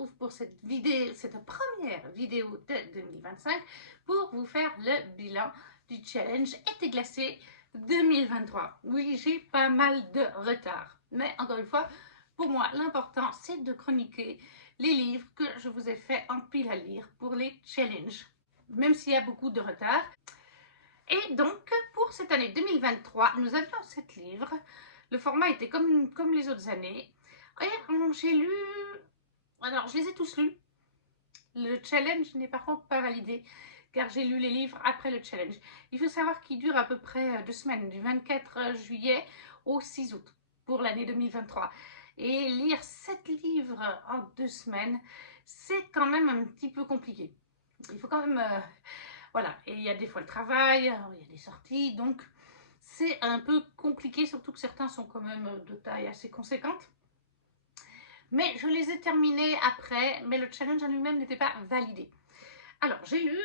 retrouve pour cette vidéo, cette première vidéo de 2025 pour vous faire le bilan du challenge été glacé 2023. Oui, j'ai pas mal de retard, mais encore une fois, pour moi, l'important, c'est de chroniquer les livres que je vous ai fait en pile à lire pour les challenges, même s'il y a beaucoup de retard. Et donc, pour cette année 2023, nous avions 7 livres. Le format était comme les autres années. Et j'ai lu... Alors, je les ai tous lus. Le challenge n'est par contre pas validé, car j'ai lu les livres après le challenge. Il faut savoir qu'il dure à peu près 2 semaines, du 24 juillet au 6 août, pour l'année 2023. Et lire 7 livres en 2 semaines, c'est quand même un petit peu compliqué. Il faut quand même... voilà, et il y a des fois le travail, il y a des sorties, donc c'est un peu compliqué, surtout que certains sont quand même de taille assez conséquente. Mais je les ai terminés après, mais le challenge en lui-même n'était pas validé. Alors, j'ai lu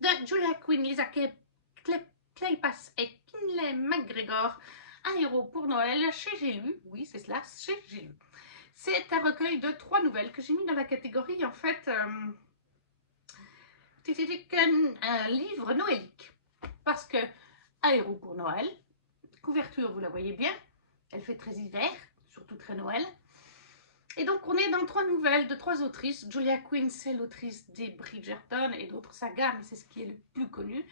de Julia Quinn, Lisa Kleypas et Kinley McGregor, Un héros pour Noël, chez J'ai lu. Oui, c'est cela, chez J'ai lu. C'est un recueil de 3 nouvelles que j'ai mis dans la catégorie, en fait, un livre noëlique. Parce que Un héros pour Noël, couverture, vous la voyez bien, elle fait très hiver, surtout très Noël. Et donc, on est dans 3 nouvelles de 3 autrices. Julia Quinn, c'est l'autrice des Bridgerton et d'autres sagas, mais c'est ce qui est le plus connu.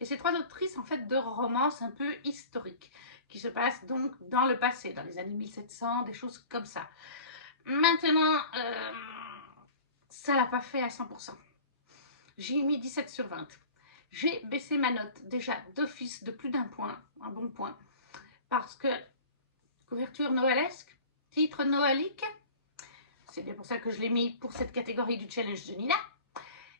Et ces 3 autrices, en fait, de romances un peu historiques, qui se passent donc dans le passé, dans les années 1700, des choses comme ça. Maintenant, ça l'a pas fait à 100%. J'ai mis 17 sur 20. J'ai baissé ma note déjà d'office de plus d'un point, un bon point, parce que couverture noëlesque, titre noëlique, c'est bien pour ça que je l'ai mis pour cette catégorie du challenge de Nina,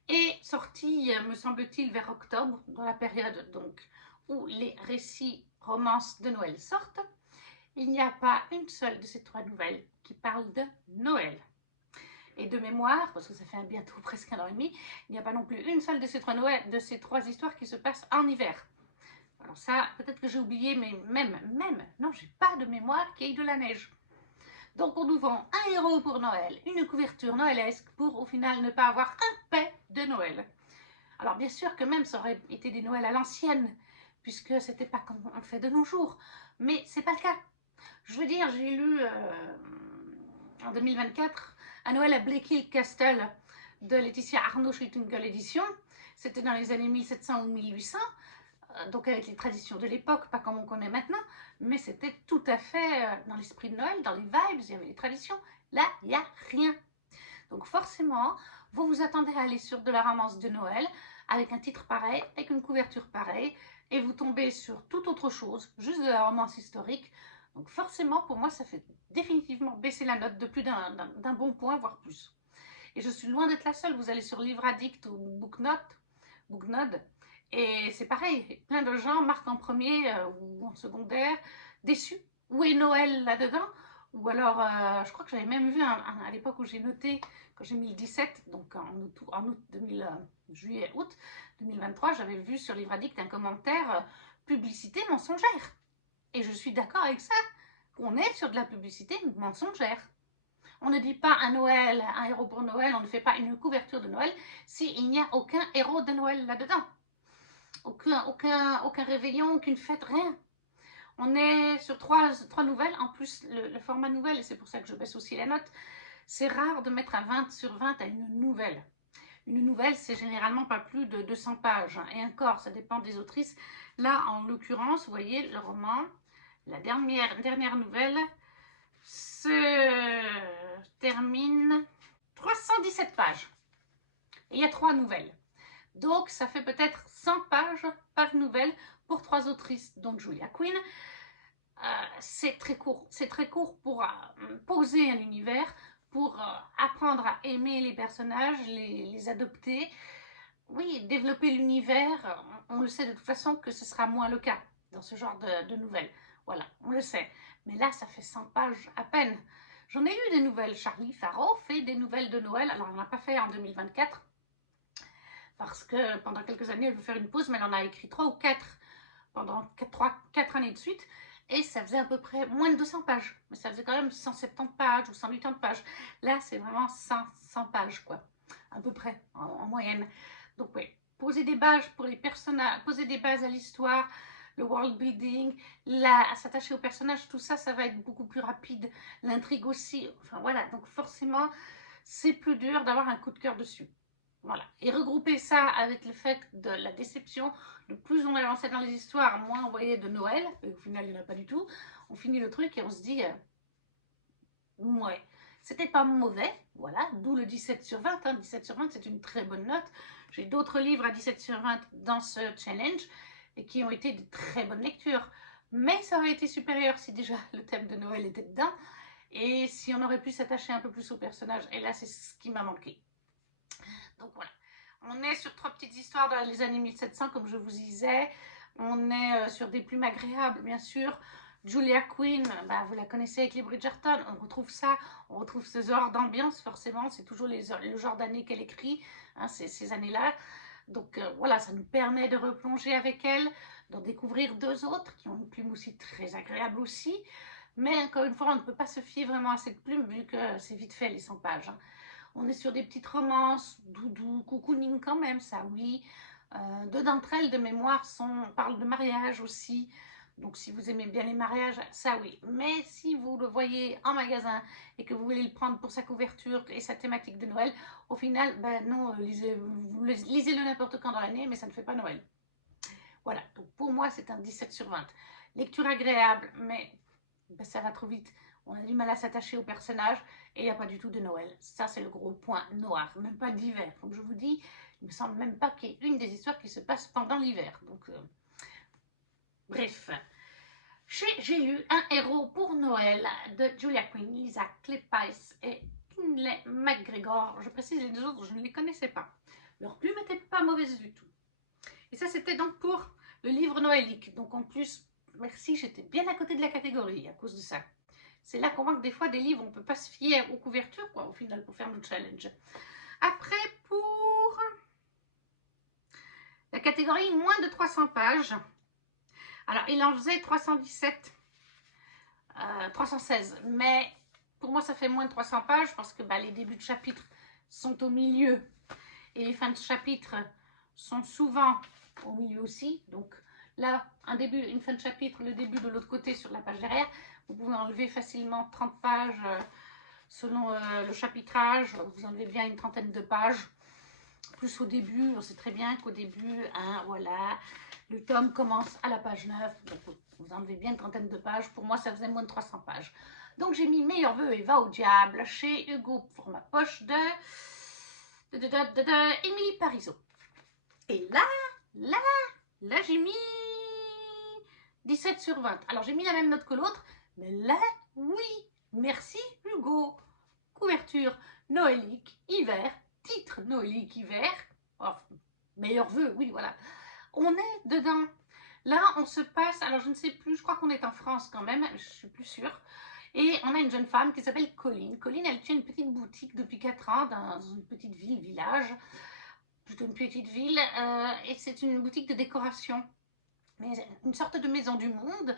et sorti, me semble-t-il, vers octobre, dans la période donc où les récits romances de Noël sortent. Il n'y a pas une seule de ces 3 nouvelles qui parle de Noël. Et de mémoire, parce que ça fait bientôt presque 1 an et demi, il n'y a pas non plus une seule de ces 3 histoires qui se passent en hiver. Alors ça, peut-être que j'ai oublié, mais non, j'ai pas de mémoire qu'il y ait de la neige. Donc on nous vend un héros pour Noël, une couverture noëlesque pour au final ne pas avoir un paix de Noël. Alors bien sûr que même ça aurait été des Noëls à l'ancienne, puisque c'était pas comme on le fait de nos jours, mais c'est pas le cas. Je veux dire, j'ai lu en 2024 Un Noël à Bleakhill Castle de Laetitia Arnaud chez Tingle Édition. C'était dans les années 1700 ou 1800, donc avec les traditions de l'époque, pas comme on connaît maintenant, mais c'était tout à fait dans l'esprit de Noël, dans les vibes, il y avait les traditions. Là, il n'y a rien. Donc forcément, vous vous attendez à aller sur de la romance de Noël, avec un titre pareil, avec une couverture pareille, et vous tombez sur toute autre chose, juste de la romance historique. Donc forcément, pour moi, ça fait définitivement baisser la note de plus d'un bon point, voire plus. Et je suis loin d'être la seule. Vous allez sur Livre Addict ou Booknode, et c'est pareil. Plein de gens marquent en premier ou en secondaire, déçus. Où est Noël là-dedans? Ou alors, je crois que j'avais même vu à l'époque où j'ai noté, quand j'ai mis le 17, donc en août 2000, juillet-août 2023, j'avais vu sur Livre Addict un commentaire publicité mensongère. Et je suis d'accord avec ça. On est sur de la publicité mensongère. On ne dit pas un Noël, un héros pour Noël, on ne fait pas une couverture de Noël s'il n'y a aucun héros de Noël là-dedans. Aucun réveillon, aucune fête, rien. On est sur 3 nouvelles, en plus le format nouvelle, et c'est pour ça que je baisse aussi la note. C'est rare de mettre un 20 sur 20 à une nouvelle. Une nouvelle, c'est généralement pas plus de 200 pages. Et encore, ça dépend des autrices. Là, en l'occurrence, vous voyez, le roman, la dernière nouvelle se termine 317 pages. Et il y a 3 nouvelles. Donc, ça fait peut-être 100 pages par nouvelle pour 3 autrices, dont Julia Quinn. C'est très court. C'est très court pour poser un univers, pour apprendre à aimer les personnages, les adopter. Oui, développer l'univers, on le sait de toute façon que ce sera moins le cas dans ce genre de nouvelles. Voilà, on le sait. Mais là, ça fait 100 pages à peine. J'en ai lu des nouvelles. Charlie Faro fait des nouvelles de Noël. Alors, elle n'en a pas fait en 2024 parce que pendant quelques années, elle veut faire une pause, mais elle en a écrit 3 ou 4 pendant 4 années de suite. Et ça faisait à peu près moins de 200 pages. Mais ça faisait quand même 170 pages ou 180 pages. Là, c'est vraiment 100 pages, quoi. À peu près, en moyenne. Donc, oui, poser des bases pour les personnages, poser des bases à l'histoire, le world building, à s'attacher aux personnages, tout ça, ça va être beaucoup plus rapide. L'intrigue aussi. Enfin, voilà. Donc, forcément, c'est plus dur d'avoir un coup de cœur dessus. Voilà. Et regrouper ça avec le fait de la déception, de plus on avançait dans les histoires, moins on voyait de Noël, et au final il n'y en a pas du tout. On finit le truc et on se dit, ouais, c'était pas mauvais, voilà, d'où le 17 sur 20. 17 sur 20, c'est une très bonne note. J'ai d'autres livres à 17 sur 20 dans ce challenge et qui ont été de très bonnes lectures. Mais ça aurait été supérieur si déjà le thème de Noël était dedans et si on aurait pu s'attacher un peu plus au personnage. Et là, c'est ce qui m'a manqué. Donc voilà. On est sur 3 petites histoires dans les années 1700, comme je vous disais. On est sur des plumes agréables, bien sûr. Julia Quinn, bah, vous la connaissez avec les Bridgerton. On retrouve ça, on retrouve ce genre d'ambiance, forcément. C'est toujours le genre d'année qu'elle écrit, hein, ces années-là. Donc voilà, ça nous permet de replonger avec elle, d'en découvrir 2 autres qui ont une plume aussi très agréable aussi. Mais encore une fois, on ne peut pas se fier vraiment à cette plume vu que c'est vite fait les 100 pages. Hein. On est sur des petites romances, doudou, cocooning quand même, ça oui. 2 d'entre elles de mémoire parlent de mariage aussi. Donc si vous aimez bien les mariages, ça oui. Mais si vous le voyez en magasin et que vous voulez le prendre pour sa couverture et sa thématique de Noël, au final, ben non, lisez-le n'importe quand dans l'année, mais ça ne fait pas Noël. Voilà, donc pour moi c'est un 17 sur 20. Lecture agréable, mais ben, ça va trop vite. On a du mal à s'attacher au personnage et il n'y a pas du tout de Noël. Ça, c'est le gros point noir. Même pas d'hiver. Comme je vous dis, il me semble même pas qu'il y ait une des histoires qui se passe pendant l'hiver. Donc, bref. J'ai lu Un héros pour Noël de Julia Quinn, Lisa Kleypas et Kinley McGregor. Je précise, les 2 autres, je ne les connaissais pas. Leur plume n'était pas mauvaise du tout. Et ça, c'était donc pour le livre noëlique. Donc, en plus, merci, j'étais bien à côté de la catégorie à cause de ça. C'est là qu'on voit que des fois, des livres, on ne peut pas se fier aux couvertures, quoi, au final, pour faire le challenge. Après, pour la catégorie moins de 300 pages, alors, il en faisait 317, 316, mais pour moi, ça fait moins de 300 pages parce que bah, les débuts de chapitre sont au milieu et les fins de chapitre sont souvent au milieu aussi. Donc là, un début, une fin de chapitre, le début de l'autre côté sur la page derrière. Vous pouvez enlever facilement 30 pages selon le chapitrage. Vous enlevez bien une trentaine de pages. Plus au début, on sait très bien qu'au début, hein, voilà, le tome commence à la page 9. Donc vous enlevez bien une trentaine de pages. Pour moi, ça faisait moins de 300 pages. Donc j'ai mis Meilleurs vœux et va au diable chez Hugo format poche de Émilie Parizeau. Et là j'ai mis 17 sur 20. Alors j'ai mis la même note que l'autre, mais là, oui, merci Hugo. Couverture noélique, hiver, titre noélique, hiver. Oh, meilleurs vœux, oui, voilà. On est dedans. Là, on se passe, alors je ne sais plus, je crois qu'on est en France quand même, je suis plus sûre. Et on a une jeune femme qui s'appelle Colline. Colline, elle tient une petite boutique depuis 4 ans dans une petite village, plutôt une petite ville, et c'est une boutique de décoration. Mais une sorte de maison du monde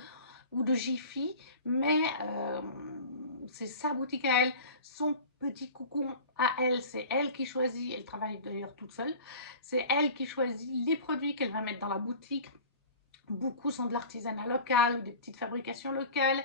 ou de Jiffy, mais c'est sa boutique à elle, son petit cocon à elle, c'est elle qui choisit, elle travaille d'ailleurs toute seule, c'est elle qui choisit les produits qu'elle va mettre dans la boutique. Beaucoup sont de l'artisanat local ou des petites fabrications locales.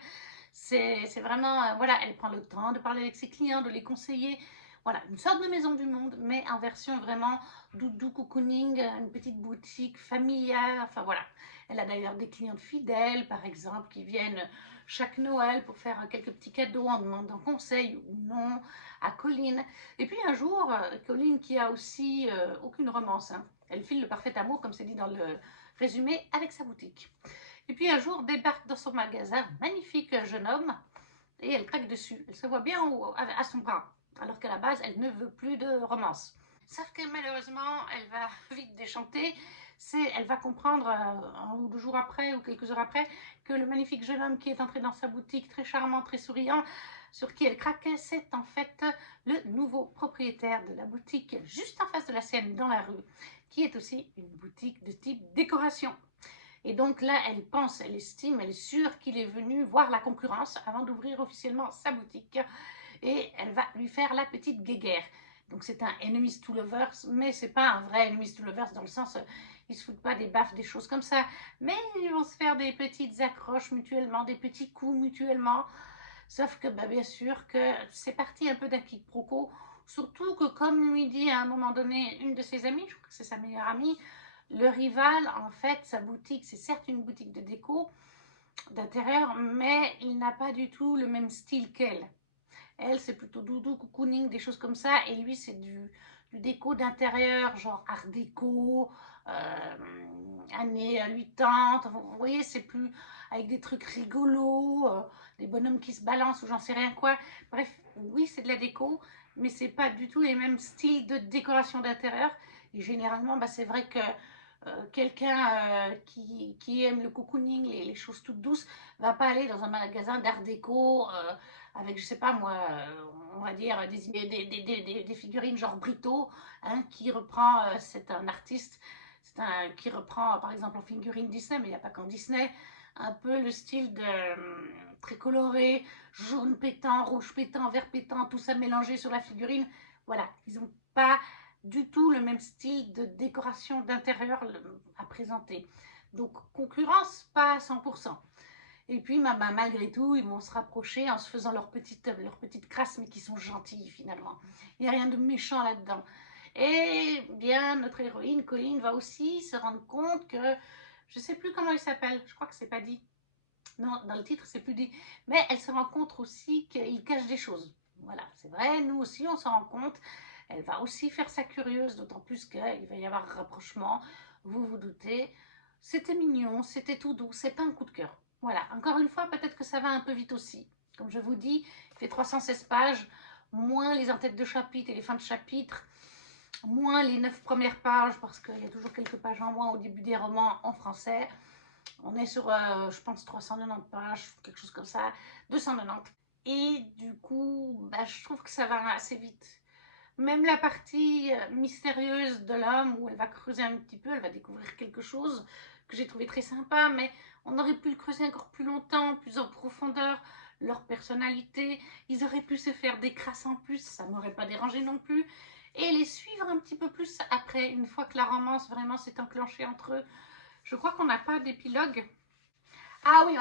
C'est vraiment, voilà, elle prend le temps de parler avec ses clients, de les conseiller. Voilà, une sorte de maison du monde, mais en version vraiment doudou cocooning, une petite boutique familiale, enfin voilà. Elle a d'ailleurs des clientes fidèles, par exemple, qui viennent chaque Noël pour faire quelques petits cadeaux en demandant conseil ou non à Colline. Et puis un jour, Colline qui a aussi aucune romance, hein, elle file le parfait amour, comme c'est dit dans le résumé, avec sa boutique. Et puis un jour débarque dans son magasin un magnifique jeune homme et elle craque dessus. Elle se voit bien à son bras, alors qu'à la base, elle ne veut plus de romance. Sauf que malheureusement, elle va vite déchanter. Elle va comprendre un ou 2 jours après ou quelques heures après que le magnifique jeune homme qui est entré dans sa boutique, très charmant, très souriant, sur qui elle craquait, c'est en fait le nouveau propriétaire de la boutique juste en face de la sienne dans la rue, qui est aussi une boutique de type décoration. Et donc là, elle pense, elle estime, elle est sûre qu'il est venu voir la concurrence avant d'ouvrir officiellement sa boutique. Et elle va lui faire la petite guéguerre. Donc c'est un enemies to lovers, mais c'est pas un vrai enemies to lovers dans le sens, ils se foutent pas des baffes, des choses comme ça. Mais ils vont se faire des petites accroches mutuellement, des petits coups mutuellement. Sauf que bah, bien sûr que c'est parti un peu d'un quiproquo. Surtout que comme lui dit à un moment donné une de ses amies, je crois que c'est sa meilleure amie, le rival, en fait, sa boutique, c'est certes une boutique de déco, d'intérieur, mais il n'a pas du tout le même style qu'elle. Elle, c'est plutôt doudou, cocooning, des choses comme ça. Et lui, c'est du déco d'intérieur, genre art déco, années 80. Vous voyez, c'est plus avec des trucs rigolos, des bonhommes qui se balancent ou j'en sais rien quoi. Bref, oui, c'est de la déco, mais c'est pas du tout les mêmes styles de décoration d'intérieur. Et généralement, bah, c'est vrai que quelqu'un qui aime le cocooning, les choses toutes douces, va pas aller dans un magasin d'art déco avec, je sais pas moi, on va dire des figurines genre Brito, hein, qui reprend, c'est un artiste, qui reprend par exemple en figurine Disney, mais il n'y a pas qu'en Disney, un peu le style de très coloré, jaune pétant, rouge pétant, vert pétant, tout ça mélangé sur la figurine. Voilà, ils n'ont pas du tout le même style de décoration d'intérieur à présenter. Donc concurrence, pas à 100%. Et puis malgré tout, ils vont se rapprocher en se faisant leurs petites crasses, mais qui sont gentilles finalement. Il n'y a rien de méchant là-dedans. Et bien, notre héroïne, Colline, va aussi se rendre compte que, je ne sais plus comment il s'appelle, je crois que c'est pas dit. Non, dans le titre, c'est plus dit. Mais elle se rend compte aussi qu'il cache des choses. Voilà, c'est vrai, nous aussi, on s'en rend compte. Elle va aussi faire sa curieuse, d'autant plus qu'il va y avoir un rapprochement. Vous vous doutez. C'était mignon, c'était tout doux, c'est pas un coup de cœur. Voilà, encore une fois, peut-être que ça va un peu vite aussi. Comme je vous dis, il fait 316 pages, moins les en-têtes de chapitre et les fins de chapitre, moins les 9 premières pages, parce qu'il y a toujours quelques pages en moins au début des romans en français. On est sur, je pense, 390 pages, quelque chose comme ça, 290. Et du coup, bah, je trouve que ça va assez vite. Même la partie mystérieuse de l'homme, où elle va creuser un petit peu, elle va découvrir quelque chose que j'ai trouvé très sympa, mais on aurait pu le creuser encore plus longtemps, plus en profondeur, leur personnalité. Ils auraient pu se faire des crasses en plus, ça ne m'aurait pas dérangé non plus. Et les suivre un petit peu plus après, une fois que la romance vraiment s'est enclenchée entre eux. Je crois qu'on n'a pas d'épilogue. Ah oui,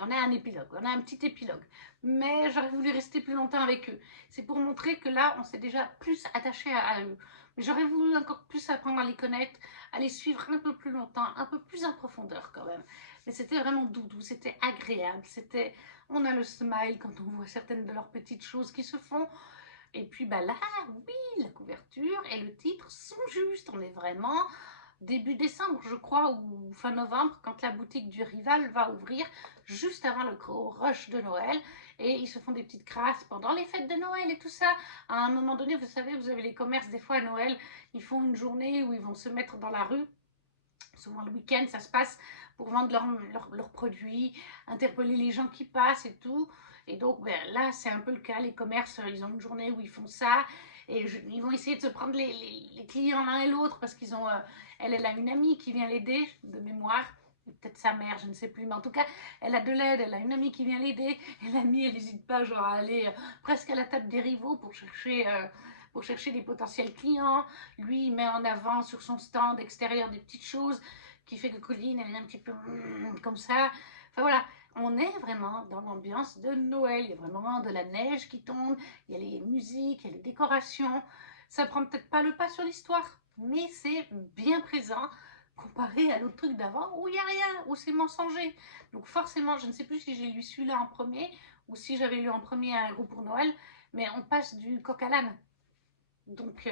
on a un épilogue, on a un petit épilogue. Mais j'aurais voulu rester plus longtemps avec eux. C'est pour montrer que là, on s'est déjà plus attaché à eux. Mais j'aurais voulu encore plus apprendre à les connaître, à les suivre un peu plus longtemps, un peu plus en profondeur quand même. Mais c'était vraiment doudou, c'était agréable, on a le smile quand on voit certaines de leurs petites choses qui se font. Et puis bah là, oui, la couverture et le titre sont justes. On est vraiment début décembre, je crois, ou fin novembre, quand la boutique du rival va ouvrir, juste avant le gros rush de Noël. Et ils se font des petites crasses pendant les fêtes de Noël et tout ça. À un moment donné, vous savez, vous avez les commerces, des fois à Noël, ils font une journée où ils vont se mettre dans la rue. Souvent le week-end, ça se passe pour vendre leurs produits, interpeller les gens qui passent et tout. Et donc ben, là, c'est un peu le cas. Les commerces, ils ont une journée où ils font ça. Et ils vont essayer de se prendre les clients l'un et l'autre parce qu'ils ont... elle a une amie qui vient l'aider, de mémoire. Peut-être sa mère, je ne sais plus. Mais en tout cas, elle a de l'aide. Elle a une amie qui vient l'aider. Et l'amie, elle n'hésite pas genre, à aller presque à la table des rivaux pour chercher des potentiels clients. Lui, il met en avant sur son stand extérieur des petites choses qui fait que Colline, elle est un petit peu comme ça. Enfin voilà, on est vraiment dans l'ambiance de Noël. Il y a vraiment de la neige qui tombe, il y a les musiques, il y a les décorations. Ça prend peut-être pas le pas sur l'histoire, mais c'est bien présent comparé à l'autre truc d'avant où il n'y a rien, où c'est mensonger. Donc forcément, je ne sais plus si j'ai lu celui-là en premier ou si j'avais lu en premier Un héros pour Noël, mais on passe du coq à l'âne. Donc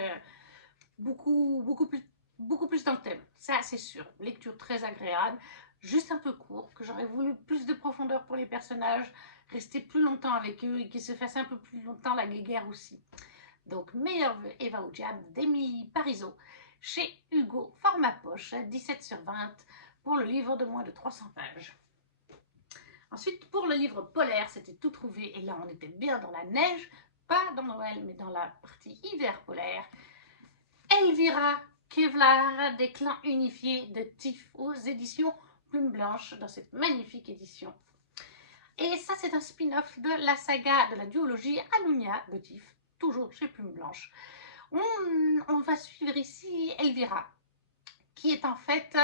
beaucoup plus dans le thème, ça c'est sûr. Lecture très agréable, juste un peu court, que j'aurais voulu plus de profondeur pour les personnages, rester plus longtemps avec eux et qu'ils se fassent un peu plus longtemps la guéguerre aussi. Donc meilleur vœu Eva au diable d'Émilie Parizeau chez Hugo, format poche, 17/20 pour le livre de moins de 300 pages. Ensuite, pour le livre polaire, c'était tout trouvé et là on était bien dans la neige, pas dans Noël mais dans la partie hiver polaire. Elvira Kevlar des clans unifiés de Tif aux éditions Plume Blanche dans cette magnifique édition. Et ça, c'est un spin-off de la saga de la duologie Alunia de Tif, toujours chez Plume Blanche. On va suivre ici Elvira, qui est en fait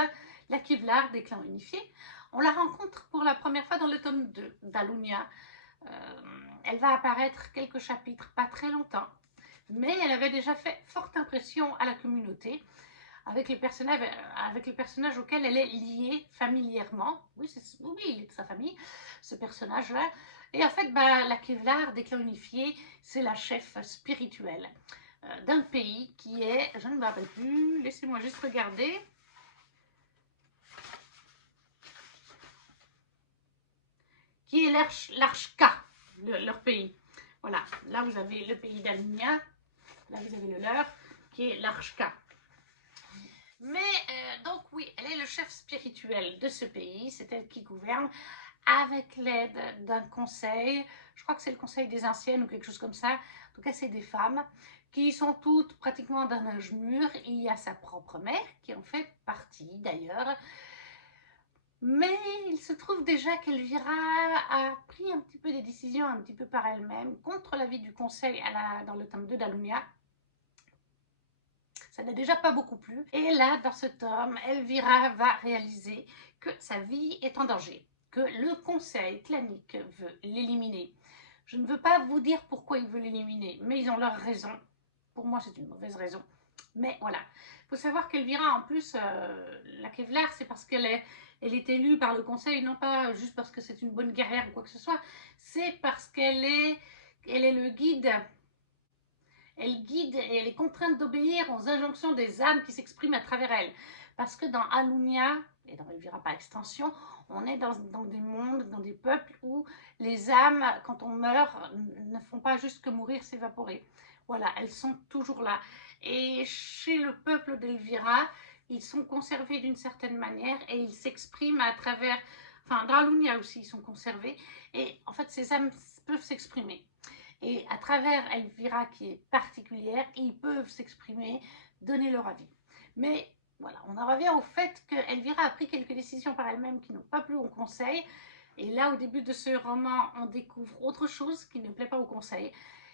la Kevlar des clans unifiés. On la rencontre pour la première fois dans le tome 2 d'Alunia. Elle va apparaître quelques chapitres, pas très longtemps, mais elle avait déjà fait forte impression à la communauté avec les personnages auxquels elle est liée familièrement. Oui, il est de sa famille, ce personnage-là. Et en fait, la Kevlar des clans unifiés, c'est la chef spirituelle d'un pays qui est, je ne me rappelle plus, laissez-moi juste regarder. Qui est l'Archka, leur pays. Voilà, là vous avez le pays d'Alunia, là vous avez le leur, qui est l'Archka. Mais donc oui, elle est le chef spirituel de ce pays, c'est elle qui gouverne avec l'aide d'un conseil, je crois que c'est le conseil des anciennes ou quelque chose comme ça, en tout cas c'est des femmes qui sont toutes pratiquement d'un âge mûr. Il y a sa propre mère qui en fait partie d'ailleurs. Mais il se trouve déjà qu'Elvira a pris un petit peu des décisions un petit peu par elle-même, contre l'avis du conseil dans le tome 2 d'Alunia. Ça n'a déjà pas beaucoup plu. Et là, dans ce tome, Elvira va réaliser que sa vie est en danger, que le conseil clanique veut l'éliminer. Je ne veux pas vous dire pourquoi ils veulent l'éliminer, mais ils ont leur raison. Pour moi, c'est une mauvaise raison. Mais voilà. Il faut savoir qu'Elvira, en plus, la Kevlar, c'est parce qu'elle est élue par le conseil, non pas juste parce que c'est une bonne guerrière ou quoi que ce soit, c'est parce qu'elle est le guide. Elle guide et elle est contrainte d'obéir aux injonctions des âmes qui s'expriment à travers elle. Parce que dans Alunia, et dans Elvira par extension, on est dans des mondes, dans des peuples où les âmes, quand on meurt, ne font pas juste que mourir, s'évaporer. Voilà, elles sont toujours là. Et chez le peuple d'Elvira, ils sont conservés d'une certaine manière et ils s'expriment à travers... Enfin, dans Alunia aussi, ils sont conservés. Et en fait, ces âmes peuvent s'exprimer. Et à travers Elvira qui est particulière, ils peuvent s'exprimer, donner leur avis. Mais voilà, on en revient au fait qu'Elvira a pris quelques décisions par elle-même qui n'ont pas plu au conseil. Et là, au début de ce roman, on découvre autre chose qui ne plaît pas au conseil.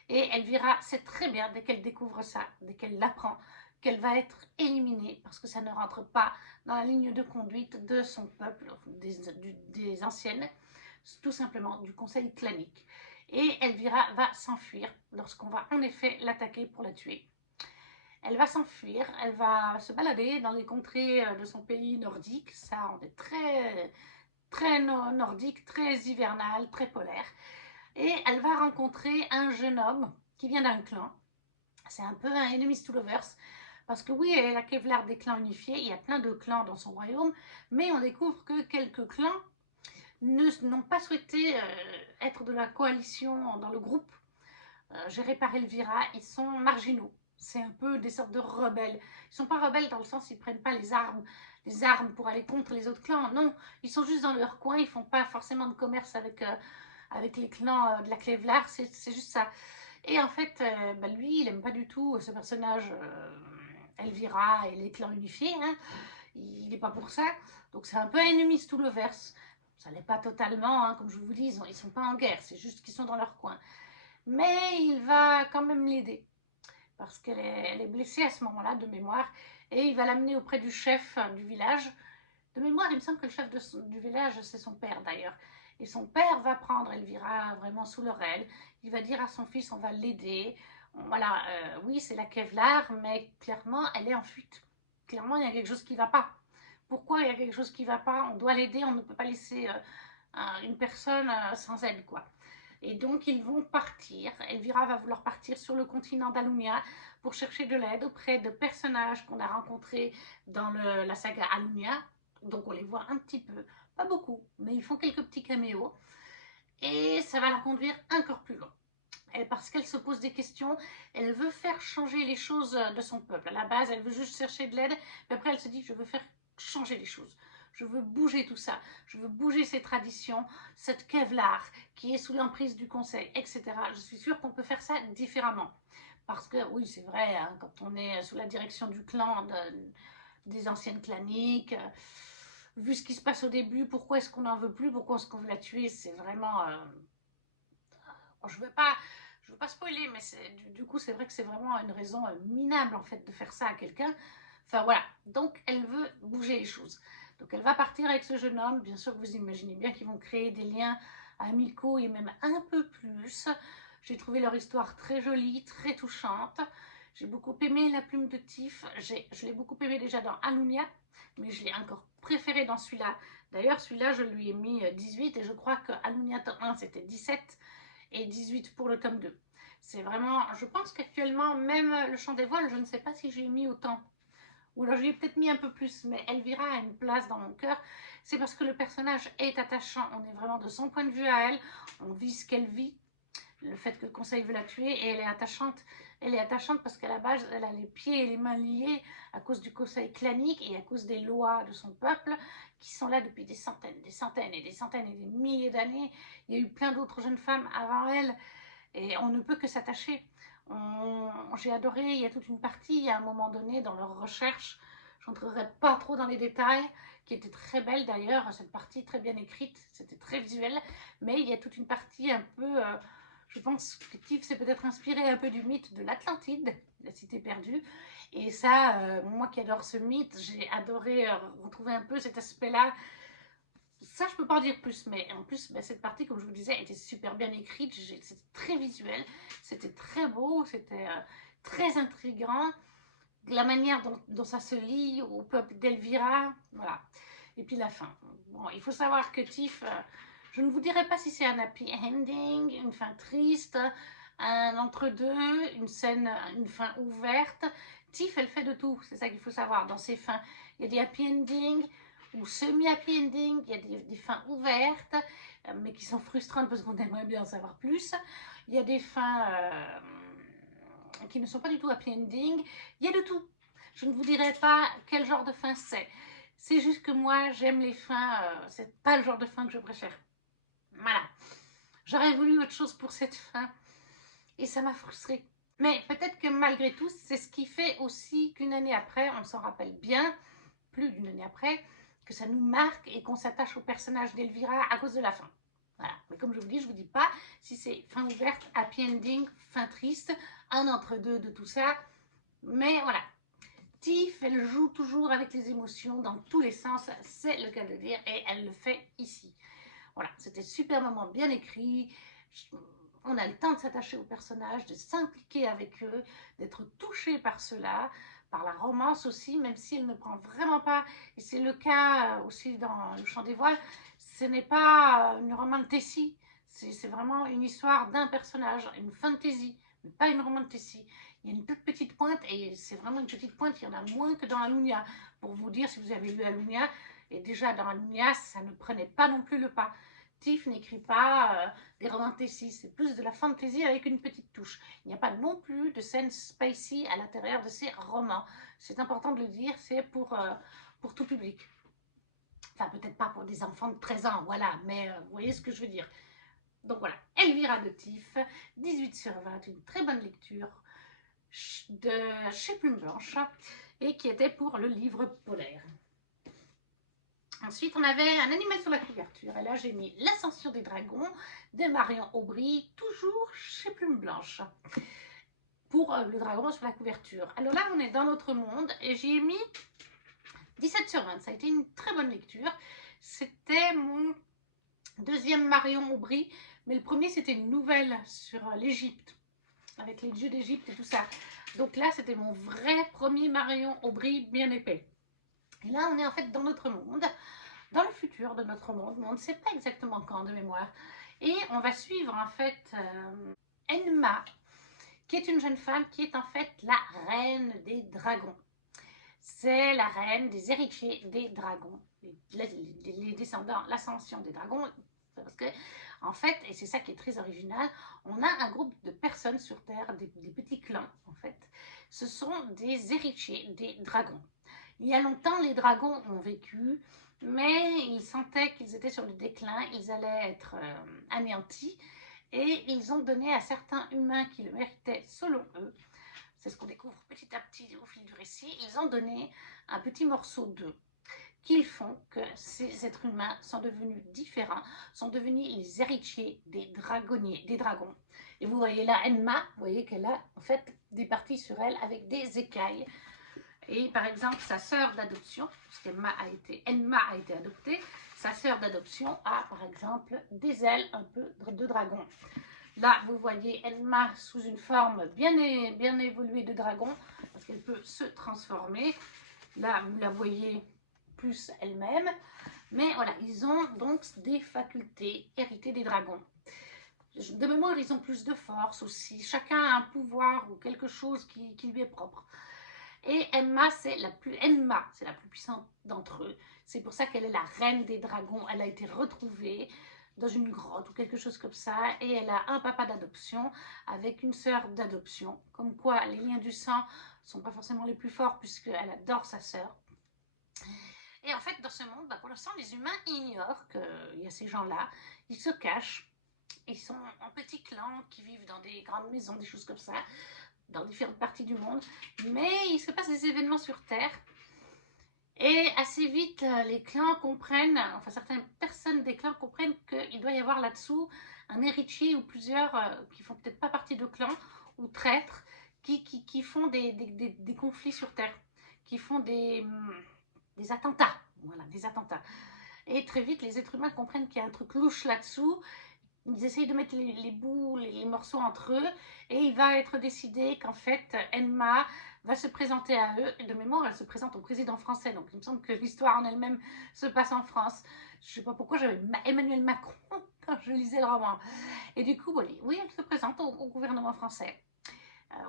Et Elvira sait très bien, dès qu'elle découvre ça, dès qu'elle l'apprend, qu'elle va être éliminée parce que ça ne rentre pas dans la ligne de conduite de son peuple, des anciennes, tout simplement du conseil clanique. Et Elvira va s'enfuir lorsqu'on va en effet l'attaquer pour la tuer. Elle va s'enfuir, elle va se balader dans les contrées de son pays nordique. Ça, on est très nordique, très hivernal, très polaire. Et elle va rencontrer un jeune homme qui vient d'un clan. C'est un peu un enemies to lovers. Parce que oui, elle est la Kevlar des clans unifiés. Il y a plein de clans dans son royaume. Mais on découvre que quelques clans n'ont pas souhaité être de la coalition dans le groupe géré par Elvira. Ils sont marginaux. C'est un peu des sortes de rebelles. Ils ne sont pas rebelles dans le sens ils ne prennent pas les armes pour aller contre les autres clans. Non, ils sont juste dans leur coin. Ils ne font pas forcément de commerce avec les clans de la Kevlar. C'est juste ça. Et en fait, lui, il n'aime pas du tout ce personnage Elvira et les clans unifiés. Hein. Il n'est pas pour ça. Donc c'est un peu enemies to lovers. Ça n'est pas totalement, hein, comme je vous dis, ils ne sont pas en guerre, c'est juste qu'ils sont dans leur coin. Mais il va quand même l'aider, parce qu'elle est blessée à ce moment-là, de mémoire, et il va l'amener auprès du chef du village. De mémoire, il me semble que le chef du village, c'est son père d'ailleurs. Et son père va prendre Elvira vraiment sous leur aile. Il va dire à son fils, on va l'aider. Voilà, oui, c'est la Kevlar, mais clairement, elle est en fuite. Clairement, il y a quelque chose qui ne va pas. Pourquoi il y a quelque chose qui ne va pas? On doit l'aider, on ne peut pas laisser une personne sans aide, quoi. Et donc, ils vont partir. Elvira va vouloir partir sur le continent d'Alunia pour chercher de l'aide auprès de personnages qu'on a rencontrés dans la saga Alunia. Donc, on les voit un petit peu, pas beaucoup, mais ils font quelques petits caméos. Et ça va la conduire encore plus loin. Parce qu'elle se pose des questions, elle veut faire changer les choses de son peuple. À la base, elle veut juste chercher de l'aide, mais après, elle se dit, je veux faire changer les choses. Je veux bouger tout ça. Je veux bouger ces traditions, cette Kevlar qui est sous l'emprise du conseil, etc. Je suis sûre qu'on peut faire ça différemment. Parce que, oui, c'est vrai, hein, quand on est sous la direction du clan, des anciennes claniques, vu ce qui se passe au début, pourquoi est-ce qu'on n'en veut plus, pourquoi est-ce qu'on veut la tuer, c'est vraiment... bon, je veux pas spoiler, mais du coup, c'est vrai que c'est vraiment une raison minable, en fait, de faire ça à quelqu'un. Enfin, voilà. Donc, elle veut bouger les choses. Donc, elle va partir avec ce jeune homme. Bien sûr que vous imaginez bien qu'ils vont créer des liens amicaux et même un peu plus. J'ai trouvé leur histoire très jolie, très touchante. J'ai beaucoup aimé la plume de Tiff. Je l'ai beaucoup aimé déjà dans Alunia, mais je l'ai encore préféré dans celui-là. D'ailleurs, celui-là, je lui ai mis 18 et je crois que Alunia tome 1, c'était 17 et 18 pour le tome 2. C'est vraiment, je pense qu'actuellement, même le chant des voiles, je ne sais pas si j'ai mis autant. Ou alors j'ai peut-être mis un peu plus, mais Elvira a une place dans mon cœur. C'est parce que le personnage est attachant. On est vraiment de son point de vue à elle. On vit ce qu'elle vit. Le fait que le conseil veut la tuer, et elle est attachante. Elle est attachante parce qu'à la base, elle a les pieds et les mains liés à cause du conseil clanique et à cause des lois de son peuple qui sont là depuis des centaines et des centaines et des milliers d'années. Il y a eu plein d'autres jeunes femmes avant elle et on ne peut que s'attacher. J'ai adoré, il y a toute une partie à un moment donné dans leur recherche, je n'entrerai pas trop dans les détails, qui était très belle d'ailleurs, cette partie très bien écrite, c'était très visuel, mais il y a toute une partie un peu, je pense que Tiff s'est peut-être inspiré un peu du mythe de l'Atlantide, la cité perdue, et ça, moi qui adore ce mythe, j'ai adoré retrouver un peu cet aspect-là. Ça, je peux pas en dire plus, mais en plus, bah, cette partie, comme je vous disais, était super bien écrite, c'était très visuel, c'était très beau, c'était très intriguant, la manière dont ça se lie au peuple d'Elvira, voilà. Et puis la fin. Bon, il faut savoir que Tiff, je ne vous dirai pas si c'est un happy ending, une fin triste, un entre-deux, une scène, une fin ouverte. Tiff, elle fait de tout, c'est ça qu'il faut savoir dans ses fins. Il y a des happy endings ou semi-happy endings, il y a des fins ouvertes, mais qui sont frustrantes parce qu'on aimerait bien en savoir plus. Il y a des fins qui ne sont pas du tout happy ending. Il y a de tout. Je ne vous dirai pas quel genre de fin c'est. C'est juste que moi, j'aime les fins. C'est pas le genre de fin que je préfère. Voilà. J'aurais voulu autre chose pour cette fin. Et ça m'a frustrée. Mais peut-être que malgré tout, c'est ce qui fait aussi qu'une année après, on s'en rappelle bien, plus d'une année après, que ça nous marque et qu'on s'attache au personnage d'Elvira à cause de la fin. Voilà. Mais comme je vous dis, je vous dis pas si c'est fin ouverte, happy ending, fin triste, un entre-deux de tout ça. Mais voilà. Tiff, elle joue toujours avec les émotions dans tous les sens, c'est le cas de dire, et elle le fait ici. Voilà, c'était super moment bien écrit. On a le temps de s'attacher aux personnages, de s'impliquer avec eux, d'être touché par cela, par la romance aussi, même si elle ne prend vraiment pas, et c'est le cas aussi dans Le Chant des Voiles, ce n'est pas une romantécie, c'est vraiment une histoire d'un personnage, une fantasy, mais pas une romantécie. Il y a une toute petite pointe, et c'est vraiment une petite pointe, il y en a moins que dans Alunia. Pour vous dire, si vous avez lu Alunia, et déjà dans Alunia, ça ne prenait pas non plus le pas. Tiff n'écrit pas des romantésies, c'est plus de la fantasy avec une petite touche. Il n'y a pas non plus de scène spicy à l'intérieur de ces romans. C'est important de le dire, c'est pour tout public. Enfin, peut-être pas pour des enfants de 13 ans, voilà, mais vous voyez ce que je veux dire. Donc voilà, Elvira de Tiff, 18/20, une très bonne lecture de chez Plume Blanche et qui était pour le livre polaire. Ensuite, on avait un animal sur la couverture. Et là, j'ai mis L'Ascension des Dragons de Marion Aubry, toujours chez Plume Blanche, pour le dragon sur la couverture. Alors là, on est dans notre monde et j'ai mis 17/20. Ça a été une très bonne lecture. C'était mon deuxième Marion Aubry, mais le premier, c'était une nouvelle sur l'Égypte, avec les dieux d'Égypte et tout ça. Donc là, c'était mon vrai premier Marion Aubry bien épais. Et là, on est en fait dans notre monde, dans le futur de notre monde, mais on ne sait pas exactement quand de mémoire. Et on va suivre en fait Enma, qui est une jeune femme qui est en fait la reine des dragons. C'est la reine des héritiers des dragons, les descendants, l'ascension des dragons. Parce que, en fait, et c'est ça qui est très original, on a un groupe de personnes sur Terre, des petits clans en fait. Ce sont des héritiers des dragons. Il y a longtemps, les dragons ont vécu, mais ils sentaient qu'ils étaient sur le déclin, ils allaient être anéantis, et ils ont donné à certains humains qui le méritaient selon eux, c'est ce qu'on découvre petit à petit au fil du récit, ils ont donné un petit morceau d'eux, qui font que ces êtres humains sont devenus différents, sont devenus les héritiers des dragonniers, des dragons. Et vous voyez là, Enma, vous voyez qu'elle a en fait des parties sur elle avec des écailles. Et par exemple, sa sœur d'adoption, parce qu'Enma a été adoptée, sa sœur d'adoption a par exemple des ailes un peu de dragon. Là, vous voyez Enma sous une forme bien évoluée de dragon, parce qu'elle peut se transformer. Là, vous la voyez plus elle-même. Mais voilà, ils ont donc des facultés héritées des dragons. De mémoire, ils ont plus de force aussi. Chacun a un pouvoir ou quelque chose qui lui est propre. Et Enma, c'est la plus puissante d'entre eux. C'est pour ça qu'elle est la reine des dragons. Elle a été retrouvée dans une grotte ou quelque chose comme ça. Et elle a un papa d'adoption avec une sœur d'adoption. Comme quoi, les liens du sang ne sont pas forcément les plus forts puisqu'elle adore sa sœur. Et en fait, dans ce monde, pour l'instant, les humains ignorent qu'il y a ces gens-là. Ils se cachent. Ils sont en petits clans qui vivent dans des grandes maisons, des choses comme ça, dans différentes parties du monde. Mais il se passe des événements sur Terre. Et assez vite, les clans comprennent, enfin certaines personnes des clans comprennent qu'il doit y avoir là-dessous un héritier ou plusieurs qui font peut-être pas partie de clans ou traîtres qui font des conflits sur Terre, qui font des attentats. Voilà, des attentats. Et très vite, les êtres humains comprennent qu'il y a un truc louche là-dessous. Ils essayent de mettre les bouts, les morceaux entre eux. Et il va être décidé qu'en fait, Enma va se présenter à eux. Et de mémoire, elle se présente au président français. Donc, il me semble que l'histoire en elle-même se passe en France. Je ne sais pas pourquoi j'avais Emmanuel Macron quand je lisais le roman. Et du coup, oui, elle se présente au gouvernement français,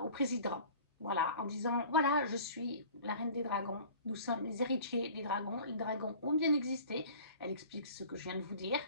au président. Voilà, en disant, voilà, je suis la reine des dragons, nous sommes les héritiers des dragons ont bien existé. Elle explique ce que je viens de vous dire.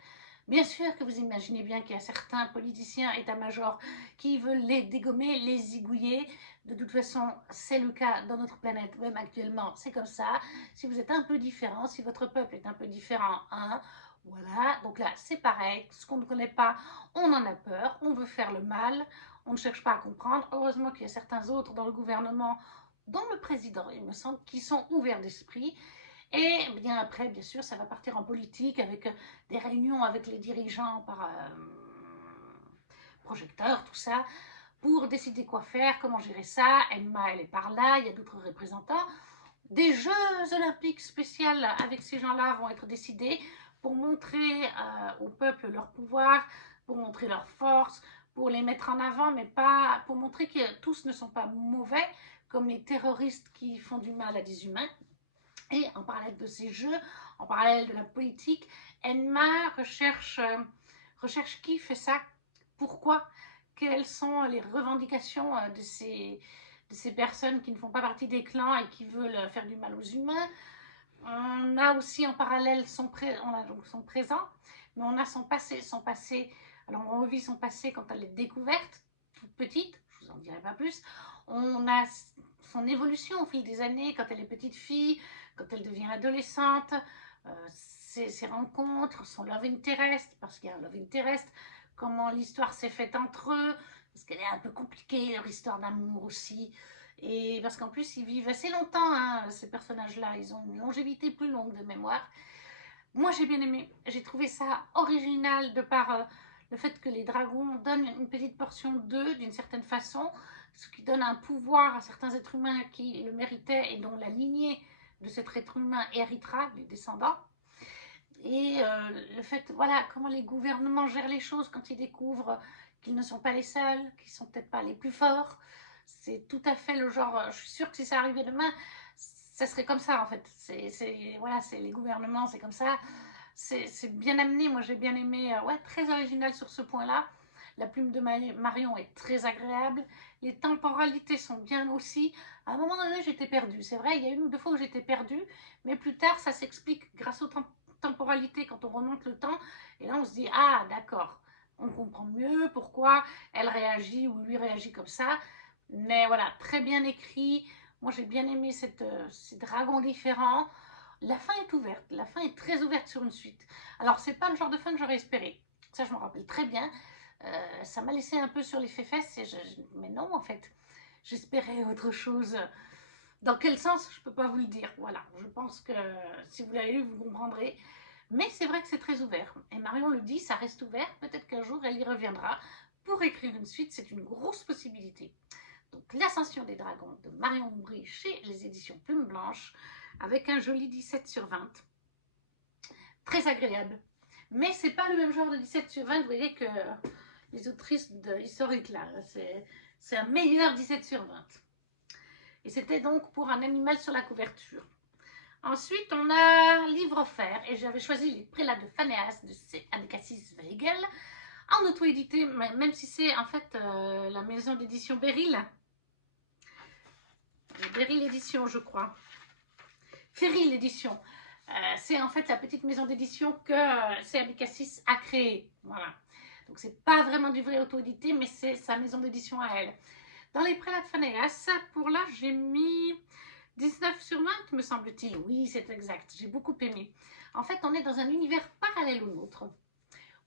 Bien sûr que vous imaginez bien qu'il y a certains politiciens état-major qui veulent les dégommer, les zigouiller. De toute façon, c'est le cas dans notre planète, même actuellement, c'est comme ça. Si vous êtes un peu différent, si votre peuple est un peu différent, hein, voilà, donc là, c'est pareil. Ce qu'on ne connaît pas, on en a peur, on veut faire le mal. On ne cherche pas à comprendre. Heureusement qu'il y a certains autres dans le gouvernement, dont le président, il me semble, qui sont ouverts d'esprit. Et bien après, bien sûr, ça va partir en politique avec des réunions avec les dirigeants par projecteur, tout ça, pour décider quoi faire, comment gérer ça. Enma, elle est par là, il y a d'autres représentants. Des Jeux olympiques spéciaux avec ces gens-là vont être décidés pour montrer au peuple leur pouvoir, pour montrer leur force, pour les mettre en avant, mais pas pour montrer que tous ne sont pas mauvais, comme les terroristes qui font du mal à des humains. Et en parallèle de ces jeux, en parallèle de la politique, Enma recherche qui fait ça, pourquoi, quelles sont les revendications de ces personnes qui ne font pas partie des clans et qui veulent faire du mal aux humains. On a aussi en parallèle on a donc son présent, mais on a son passé. Alors on revit son passé quand elle est découverte, toute petite, je vous en dirai pas plus. On a son évolution au fil des années, quand elle est petite fille, quand elle devient adolescente, ses rencontres, son love interest, parce qu'il y a un love interest, comment l'histoire s'est faite entre eux, parce qu'elle est un peu compliquée, leur histoire d'amour aussi. Et parce qu'en plus, ils vivent assez longtemps, hein, ces personnages-là. Ils ont une longévité plus longue de mémoire. Moi, j'ai bien aimé. J'ai trouvé ça original de par le fait que les dragons donnent une petite portion d'eux, d'une certaine façon, ce qui donne un pouvoir à certains êtres humains qui le méritaient et dont la lignée de cet être humain héritera des descendants. Et le fait, voilà, comment les gouvernements gèrent les choses quand ils découvrent qu'ils ne sont pas les seuls, qu'ils ne sont peut-être pas les plus forts. C'est tout à fait le genre, je suis sûre que si ça arrivait demain, ça serait comme ça en fait. Voilà, c'est les gouvernements, c'est comme ça. C'est bien amené, moi j'ai bien aimé, ouais, très original sur ce point-là. La plume de Marion est très agréable. Les temporalités sont bien aussi. À un moment donné, j'étais perdue. C'est vrai, il y a une ou deux fois où j'étais perdue, mais plus tard, ça s'explique grâce aux temporalités quand on remonte le temps. Et là, on se dit, ah, d'accord, on comprend mieux pourquoi elle réagit ou lui réagit comme ça. Mais voilà, très bien écrit. Moi, j'ai bien aimé ces dragons différents. La fin est ouverte. La fin est très ouverte sur une suite. Alors, c'est pas le genre de fin que j'aurais espéré. Ça, je me rappelle très bien. Ça m'a laissé un peu sur les fesses. Mais non, en fait, j'espérais autre chose. Dans quel sens, je ne peux pas vous le dire. Voilà, je pense que si vous l'avez lu, vous comprendrez. Mais c'est vrai que c'est très ouvert. Et Marion le dit, ça reste ouvert. Peut-être qu'un jour, elle y reviendra pour écrire une suite. C'est une grosse possibilité. Donc, L'Ascension des Dragons de Marion Oubry chez les éditions Plume Blanche, avec un joli 17/20. Très agréable. Mais c'est pas le même genre de 17/20, vous voyez, que les autrices historiques là. C'est un meilleur 17/20. Et c'était donc pour un animal sur la couverture. Ensuite, on a Livre offert, et j'avais choisi Les Prélats de Phanéas de C. Abécassis Weigel, en auto-édité, même si c'est en fait la maison d'édition Beryl. Beryl Édition, je crois. Ferry l'édition. C'est en fait la petite maison d'édition que C. Abécassis a créée. Voilà. Donc, c'est pas vraiment du vrai auto-édité, mais c'est sa maison d'édition à elle. Dans Les Prélats de Phanéas, pour là, j'ai mis 19/20, me semble-t-il. Oui, c'est exact. J'ai beaucoup aimé. En fait, on est dans un univers parallèle au nôtre,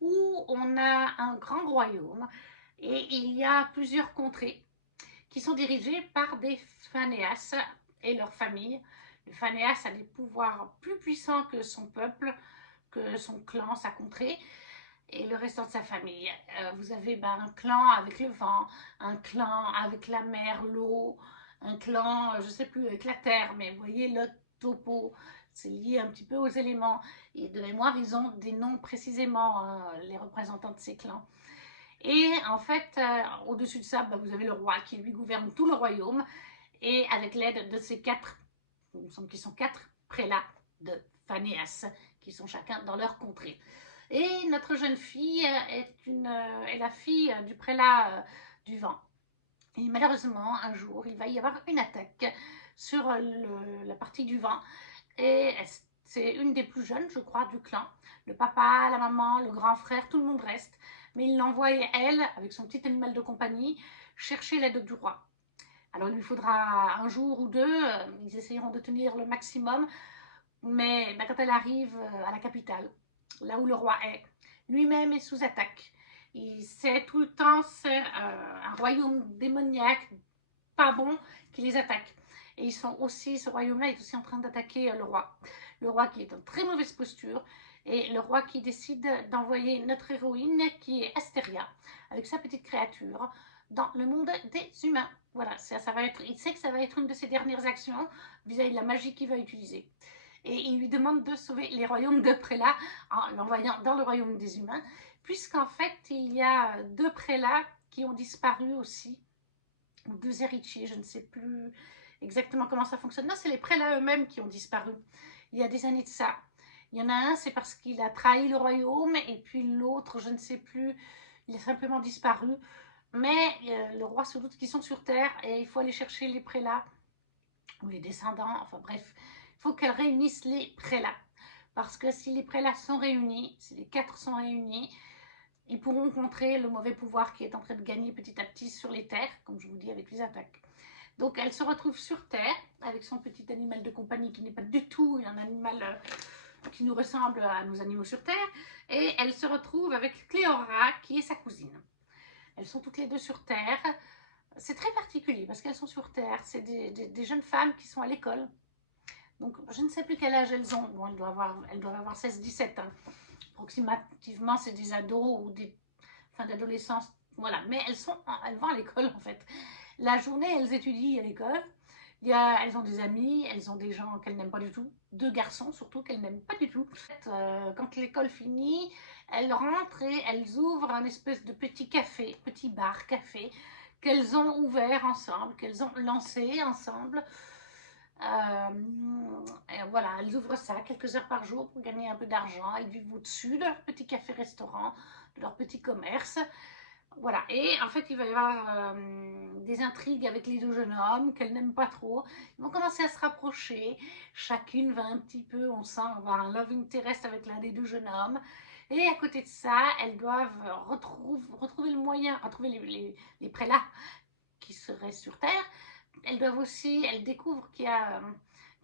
où on a un grand royaume et il y a plusieurs contrées qui sont dirigées par des Phanéas et leurs familles. Le Phanéas a des pouvoirs plus puissants que son peuple, que son clan, sa contrée et le restant de sa famille. Vous avez un clan avec le vent, un clan avec la mer, l'eau, un clan, je ne sais plus, avec la terre, mais vous voyez le topo, c'est lié un petit peu aux éléments. Et de mémoire, ils ont des noms précisément, hein, les représentants de ces clans. Et en fait, au-dessus de ça, vous avez le roi qui lui gouverne tout le royaume, et avec l'aide de ces quatre, il me semble qu'ils sont quatre prélats de Phanéas, qui sont chacun dans leur contrée. Et notre jeune fille est la fille du prélat du vent. Et malheureusement, un jour, il va y avoir une attaque sur la partie du vent. Et c'est une des plus jeunes, je crois, du clan. Le papa, la maman, le grand frère, tout le monde reste. Mais il l'envoie, elle, avec son petit animal de compagnie, chercher l'aide du roi. Alors, il lui faudra un jour ou deux. Ils essayeront de tenir le maximum. Mais quand elle arrive à la capitale, là où le roi est, lui-même est sous attaque. Il sait tout le temps, c'est un royaume démoniaque, pas bon, qui les attaque. Et ils sont aussi, ce royaume-là est aussi en train d'attaquer le roi. Le roi qui est en très mauvaise posture, et le roi qui décide d'envoyer notre héroïne, qui est Astéria, avec sa petite créature, dans le monde des humains. Voilà, ça va être, il sait que ça va être une de ses dernières actions vis-à-vis de la magie qu'il va utiliser. Et il lui demande de sauver les royaumes de prélats en l'envoyant dans le royaume des humains, puisqu'en fait, il y a deux prélats qui ont disparu aussi, ou deux héritiers, je ne sais plus exactement comment ça fonctionne. Non, c'est les prélats eux-mêmes qui ont disparu, il y a des années de ça. Il y en a un, c'est parce qu'il a trahi le royaume, et puis l'autre, je ne sais plus, il a simplement disparu. Mais le roi se doute qu'ils sont sur Terre, et il faut aller chercher les prélats, ou les descendants, enfin bref, il faut qu'elle réunisse les prélats. Parce que si les prélats sont réunis, si les quatre sont réunis, ils pourront contrer le mauvais pouvoir qui est en train de gagner petit à petit sur les terres, comme je vous dis, avec les attaques. Donc elle se retrouve sur Terre, avec son petit animal de compagnie qui n'est pas du tout un animal qui nous ressemble à nos animaux sur Terre, et elle se retrouve avec Cléora, qui est sa cousine. Elles sont toutes les deux sur Terre. C'est très particulier parce qu'elles sont sur Terre. C'est des jeunes femmes qui sont à l'école. Donc, je ne sais plus quel âge elles ont. Bon, elles doivent avoir 16-17. Hein. Approximativement, c'est des ados ou des fins d'adolescence. Voilà, mais elles vont à l'école en fait. La journée, elles étudient à l'école. Elles ont des amis, elles ont des gens qu'elles n'aiment pas du tout. Deux garçons surtout qu'elles n'aiment pas du tout. Quand l'école finit, elles rentrent et elles ouvrent un espèce de petit café, petit bar café, qu'elles ont ouvert ensemble, qu'elles ont lancé ensemble. Et voilà, elles ouvrent ça quelques heures par jour pour gagner un peu d'argent. Elles vivent au-dessus de leur petit café-restaurant, de leur petit commerce. Voilà, et en fait, il va y avoir des intrigues avec les deux jeunes hommes qu'elles n'aiment pas trop. Ils vont commencer à se rapprocher. Chacune va un petit peu, on sent, avoir un love interest avec l'un des deux jeunes hommes. Et à côté de ça, elles doivent retrouver le moyen, retrouver les prélats qui seraient sur Terre. Elles doivent aussi, elles découvrent qu'il y a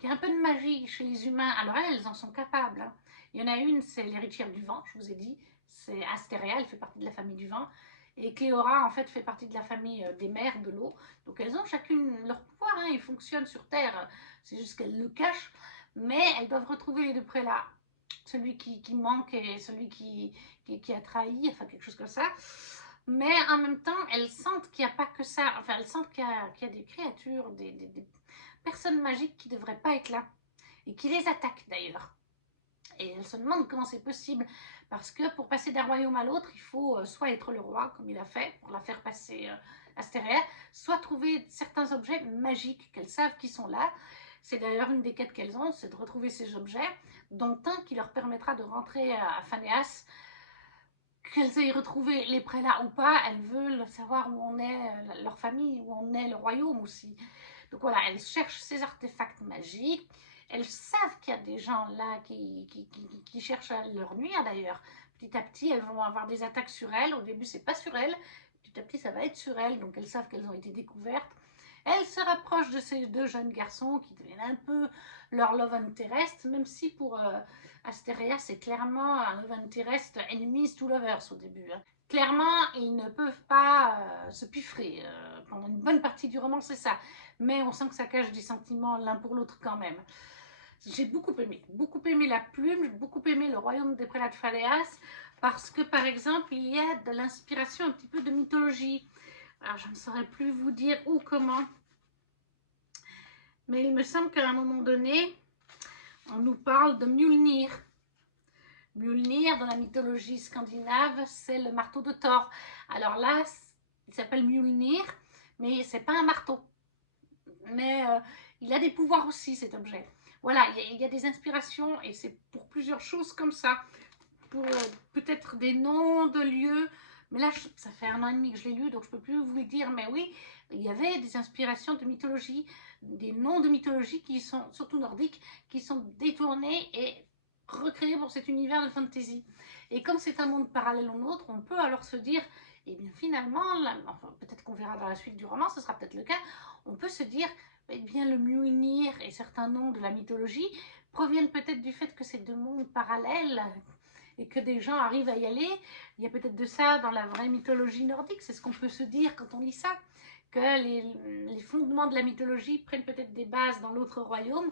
un peu de magie chez les humains. Alors elles en sont capables. Hein. Il y en a une, c'est l'héritière du vent, je vous ai dit. C'est Astéria, elle fait partie de la famille du vent. Et Cléora, en fait, fait partie de la famille des mères de l'eau. Donc, elles ont chacune leur pouvoir, hein, ils fonctionnent sur Terre. C'est juste qu'elles le cachent. Mais elles doivent retrouver les deux prélats. Celui qui manque et celui qui a trahi, enfin, quelque chose comme ça. Mais en même temps, elles sentent qu'il n'y a pas que ça. Enfin, elles sentent qu'il y a des créatures, des personnes magiques qui ne devraient pas être là. Et qui les attaquent, d'ailleurs. Et elles se demandent comment c'est possible. Parce que pour passer d'un royaume à l'autre, il faut soit être le roi, comme il a fait, pour la faire passer Astéria, soit trouver certains objets magiques qu'elles savent qui sont là. C'est d'ailleurs une des quêtes qu'elles ont, c'est de retrouver ces objets, dont un qui leur permettra de rentrer à Phanéas. Qu'elles aient retrouvé les prélats ou pas, elles veulent savoir où on est, leur famille, où on est le royaume aussi. Donc voilà, elles cherchent ces artefacts magiques. Elles savent qu'il y a des gens là qui cherchent à leur nuire d'ailleurs. Petit à petit, elles vont avoir des attaques sur elles. Au début, c'est pas sur elles. Petit à petit, ça va être sur elles. Donc elles savent qu'elles ont été découvertes. Elles se rapprochent de ces deux jeunes garçons qui deviennent un peu leur love interest, même si pour Astéria, c'est clairement un love interest enemies to lovers au début. Hein. Clairement, ils ne peuvent pas se piffrer. Pendant une bonne partie du roman, c'est ça. Mais on sent que ça cache des sentiments l'un pour l'autre quand même. J'ai beaucoup aimé la plume, j'ai beaucoup aimé le royaume des prélats de Phaléas, parce que par exemple, il y a de l'inspiration un petit peu de mythologie. Alors, je ne saurais plus vous dire où, comment, mais il me semble qu'à un moment donné, on nous parle de Mjolnir. Mjolnir, dans la mythologie scandinave, c'est le marteau de Thor. Alors là, il s'appelle Mjolnir, mais c'est pas un marteau. Mais il a des pouvoirs aussi, cet objet. Voilà, il y a des inspirations, et c'est pour plusieurs choses comme ça. Pour peut-être des noms de lieux. Mais là, ça fait 1 an et demi que je l'ai lu, donc je ne peux plus vous le dire. Mais oui, il y avait des inspirations de mythologie, des noms de mythologie qui sont, surtout nordiques, qui sont détournés et recréés pour cet univers de fantasy. Et comme c'est un monde parallèle au nôtre, on peut alors se dire, et bien finalement, enfin, peut-être qu'on verra dans la suite du roman, ce sera peut-être le cas, on peut se dire, eh bien le Mjolnir et certains noms de la mythologie proviennent peut-être du fait que c'est deux mondes parallèles et que des gens arrivent à y aller. Il y a peut-être de ça dans la vraie mythologie nordique, c'est ce qu'on peut se dire quand on lit ça, que les fondements de la mythologie prennent peut-être des bases dans l'autre royaume.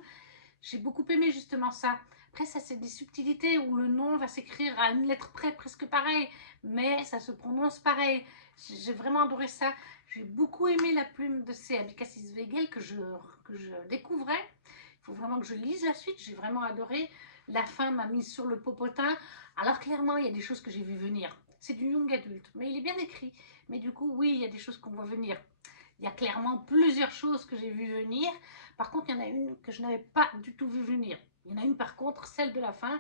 J'ai beaucoup aimé justement ça. Après, ça, c'est des subtilités où le nom va s'écrire à une lettre près, presque pareil, mais ça se prononce pareil. J'ai vraiment adoré ça. J'ai beaucoup aimé la plume de C. Abécassis Weigel que je découvrais. Il faut vraiment que je lise la suite. J'ai vraiment adoré. La fin m'a mise sur le popotin. Alors clairement, il y a des choses que j'ai vues venir. C'est du young adulte, mais il est bien écrit. Mais du coup, oui, il y a des choses qu'on voit venir. Il y a clairement plusieurs choses que j'ai vues venir. Par contre, il y en a une que je n'avais pas du tout vu venir. Il y en a une par contre, celle de la fin,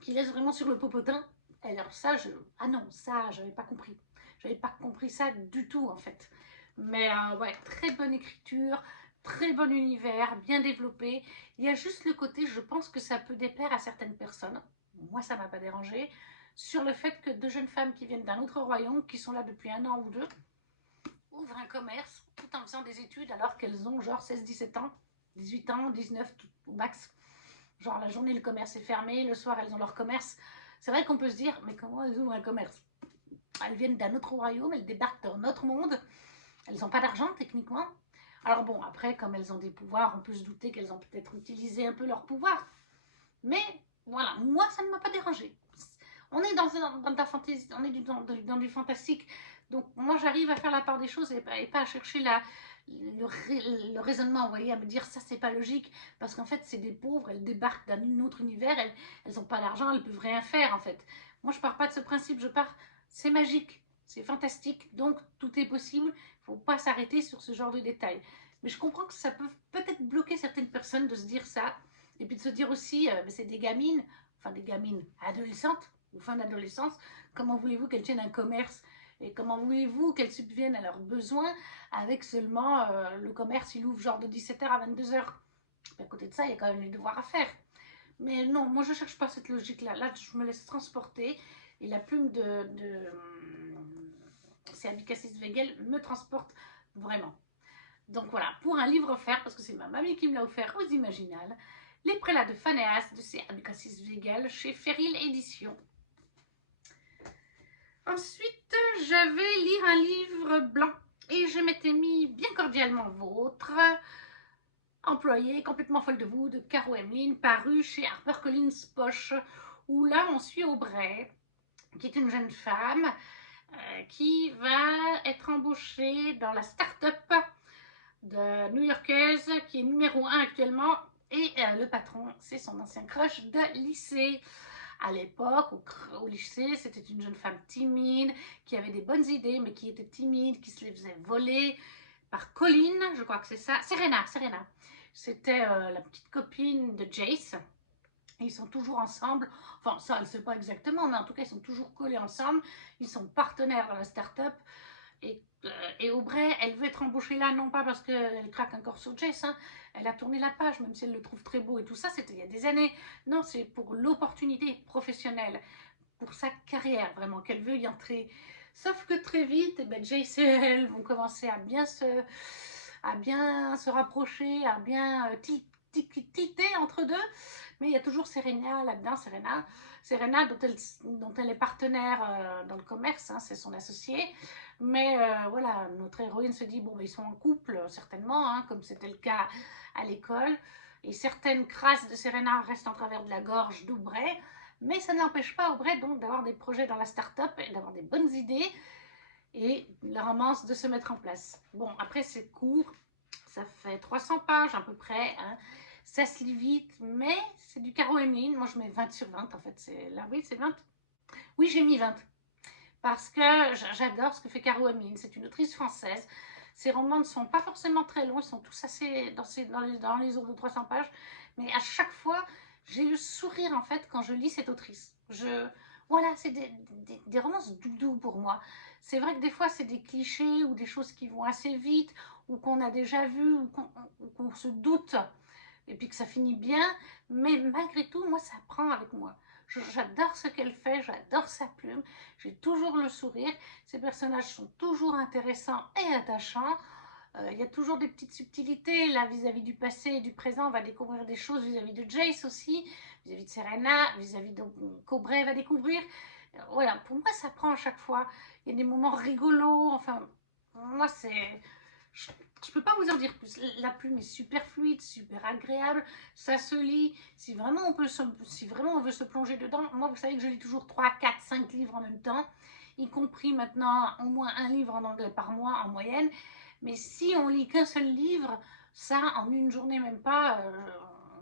qui laisse vraiment sur le popotin. Alors ça, ah non, ça, j'avais pas compris. J'avais pas compris ça du tout en fait. Mais ouais, très bonne écriture, très bon univers, bien développé. Il y a juste le côté, je pense que ça peut déplaire à certaines personnes. Moi, ça m'a pas dérangé. Sur le fait que deux jeunes femmes qui viennent d'un autre royaume, qui sont là depuis 1 an ou 2, ouvrent un commerce tout en faisant des études alors qu'elles ont genre 16-17 ans, 18 ans, 19 au max. Genre la journée le commerce est fermé, le soir elles ont leur commerce. C'est vrai qu'on peut se dire, mais comment elles ouvrent un commerce? Elles viennent d'un autre royaume, elles débarquent dans notre monde, elles n'ont pas d'argent techniquement. Alors bon, après, comme elles ont des pouvoirs, on peut se douter qu'elles ont peut-être utilisé un peu leur pouvoir. Mais voilà, moi ça ne m'a pas dérangé. On est dans la fantaisie, on est dans du fantastique. Donc moi j'arrive à faire la part des choses et pas à chercher le raisonnement, vous voyez, à me dire ça c'est pas logique, parce qu'en fait c'est des pauvres, elles débarquent d'un autre univers, elles n'ont pas d'argent, elles peuvent rien faire en fait. Moi je pars pas de ce principe, je pars, c'est magique, c'est fantastique, donc tout est possible, il faut pas s'arrêter sur ce genre de détails. Mais je comprends que ça peut peut-être bloquer certaines personnes de se dire ça, et puis de se dire aussi, c'est des gamines, enfin des gamines adolescentes, ou fin d'adolescence, comment voulez-vous qu'elles tiennent un commerce? Et comment voulez-vous qu'elles subviennent à leurs besoins avec seulement le commerce, il ouvre genre de 17h à 22h. À côté de ça, il y a quand même les devoirs à faire. Mais non, moi je ne cherche pas cette logique-là. Là, je me laisse transporter. Et la plume c'est Abécassis Weigel me transporte vraiment. Donc voilà, pour un livre offert, parce que c'est ma mamie qui me l'a offert aux Imaginales, Les Prélats de Phanéas de C. Abécassis Weigel chez Feril Éditions. Ensuite, je vais lire un livre blanc et je m'étais mis bien cordialement vôtre, Employée complètement folle de vous, de Caro Emeline, paru chez HarperCollins Poche, où là on suit Aubrey, qui est une jeune femme qui va être embauchée dans la start-up de new-yorkaise qui est numéro 1 actuellement, et le patron c'est son ancien crush de lycée. À l'époque, au lycée, c'était une jeune femme timide, qui avait des bonnes idées, mais qui était timide, qui se les faisait voler par Colleen, je crois que c'est ça, Serena. C'était la petite copine de Jace. Et ils sont toujours ensemble, enfin ça, elle ne sait pas exactement, mais en tout cas, ils sont toujours collés ensemble. Ils sont partenaires dans la start-up. Et Aubrey, elle veut être embauchée là, non pas parce qu'elle craque encore sur Jace, hein. Elle a tourné la page, même si elle le trouve très beau et tout ça, c'était il y a des années. Non, c'est pour l'opportunité professionnelle, pour sa carrière, vraiment, qu'elle veut y entrer. Sauf que très vite, eh ben, Jace et elle vont commencer à bien se rapprocher, à bien tilter entre deux. Mais il y a toujours Serena là-dedans, Serena dont elle est partenaire dans le commerce, hein, c'est son associée. Mais voilà, notre héroïne se dit, bon, ben, ils sont en couple, certainement, hein, comme c'était le cas à l'école. Et certaines crasses de Serena restent en travers de la gorge d'Aubrey. Mais ça n'empêche pas Aubrey donc d'avoir des projets dans la start-up et d'avoir des bonnes idées et la romance de se mettre en place. Bon, après c'est court, ça fait 300 pages à peu près, hein. Ça se lit vite, mais c'est du Caro Emeline. Moi je mets 20 sur 20 en fait, là oui c'est 20. Oui, j'ai mis 20 parce que j'adore ce que fait Caro Emeline. C'est une autrice française. Ses romans ne sont pas forcément très longs, ils sont tous assez dans les eaux de 300 pages, mais à chaque fois j'ai le sourire en fait quand je lis cette autrice. Voilà, c'est des romances doudou pour moi. C'est vrai que des fois c'est des clichés ou des choses qui vont assez vite ou qu'on a déjà vu ou qu'on se doute et puis que ça finit bien, mais malgré tout, moi ça prend avec moi. J'adore ce qu'elle fait, j'adore sa plume, j'ai toujours le sourire, ses personnages sont toujours intéressants et attachants. Il y a toujours des petites subtilités là vis-à-vis du passé et du présent. On va découvrir des choses vis-à-vis de Jace aussi, vis-à-vis de Serena, vis-à-vis de qu'Aubrey va découvrir. Voilà, pour moi ça prend à chaque fois. Il y a des moments rigolos, enfin, moi c'est... Je ne peux pas vous en dire plus. La plume est super fluide, super agréable, ça se lit. Si vraiment on veut se plonger dedans, moi vous savez que je lis toujours 3, 4, 5 livres en même temps, y compris maintenant au moins un livre en anglais par mois en moyenne. Mais si on lit qu'un seul livre, ça en une journée même pas,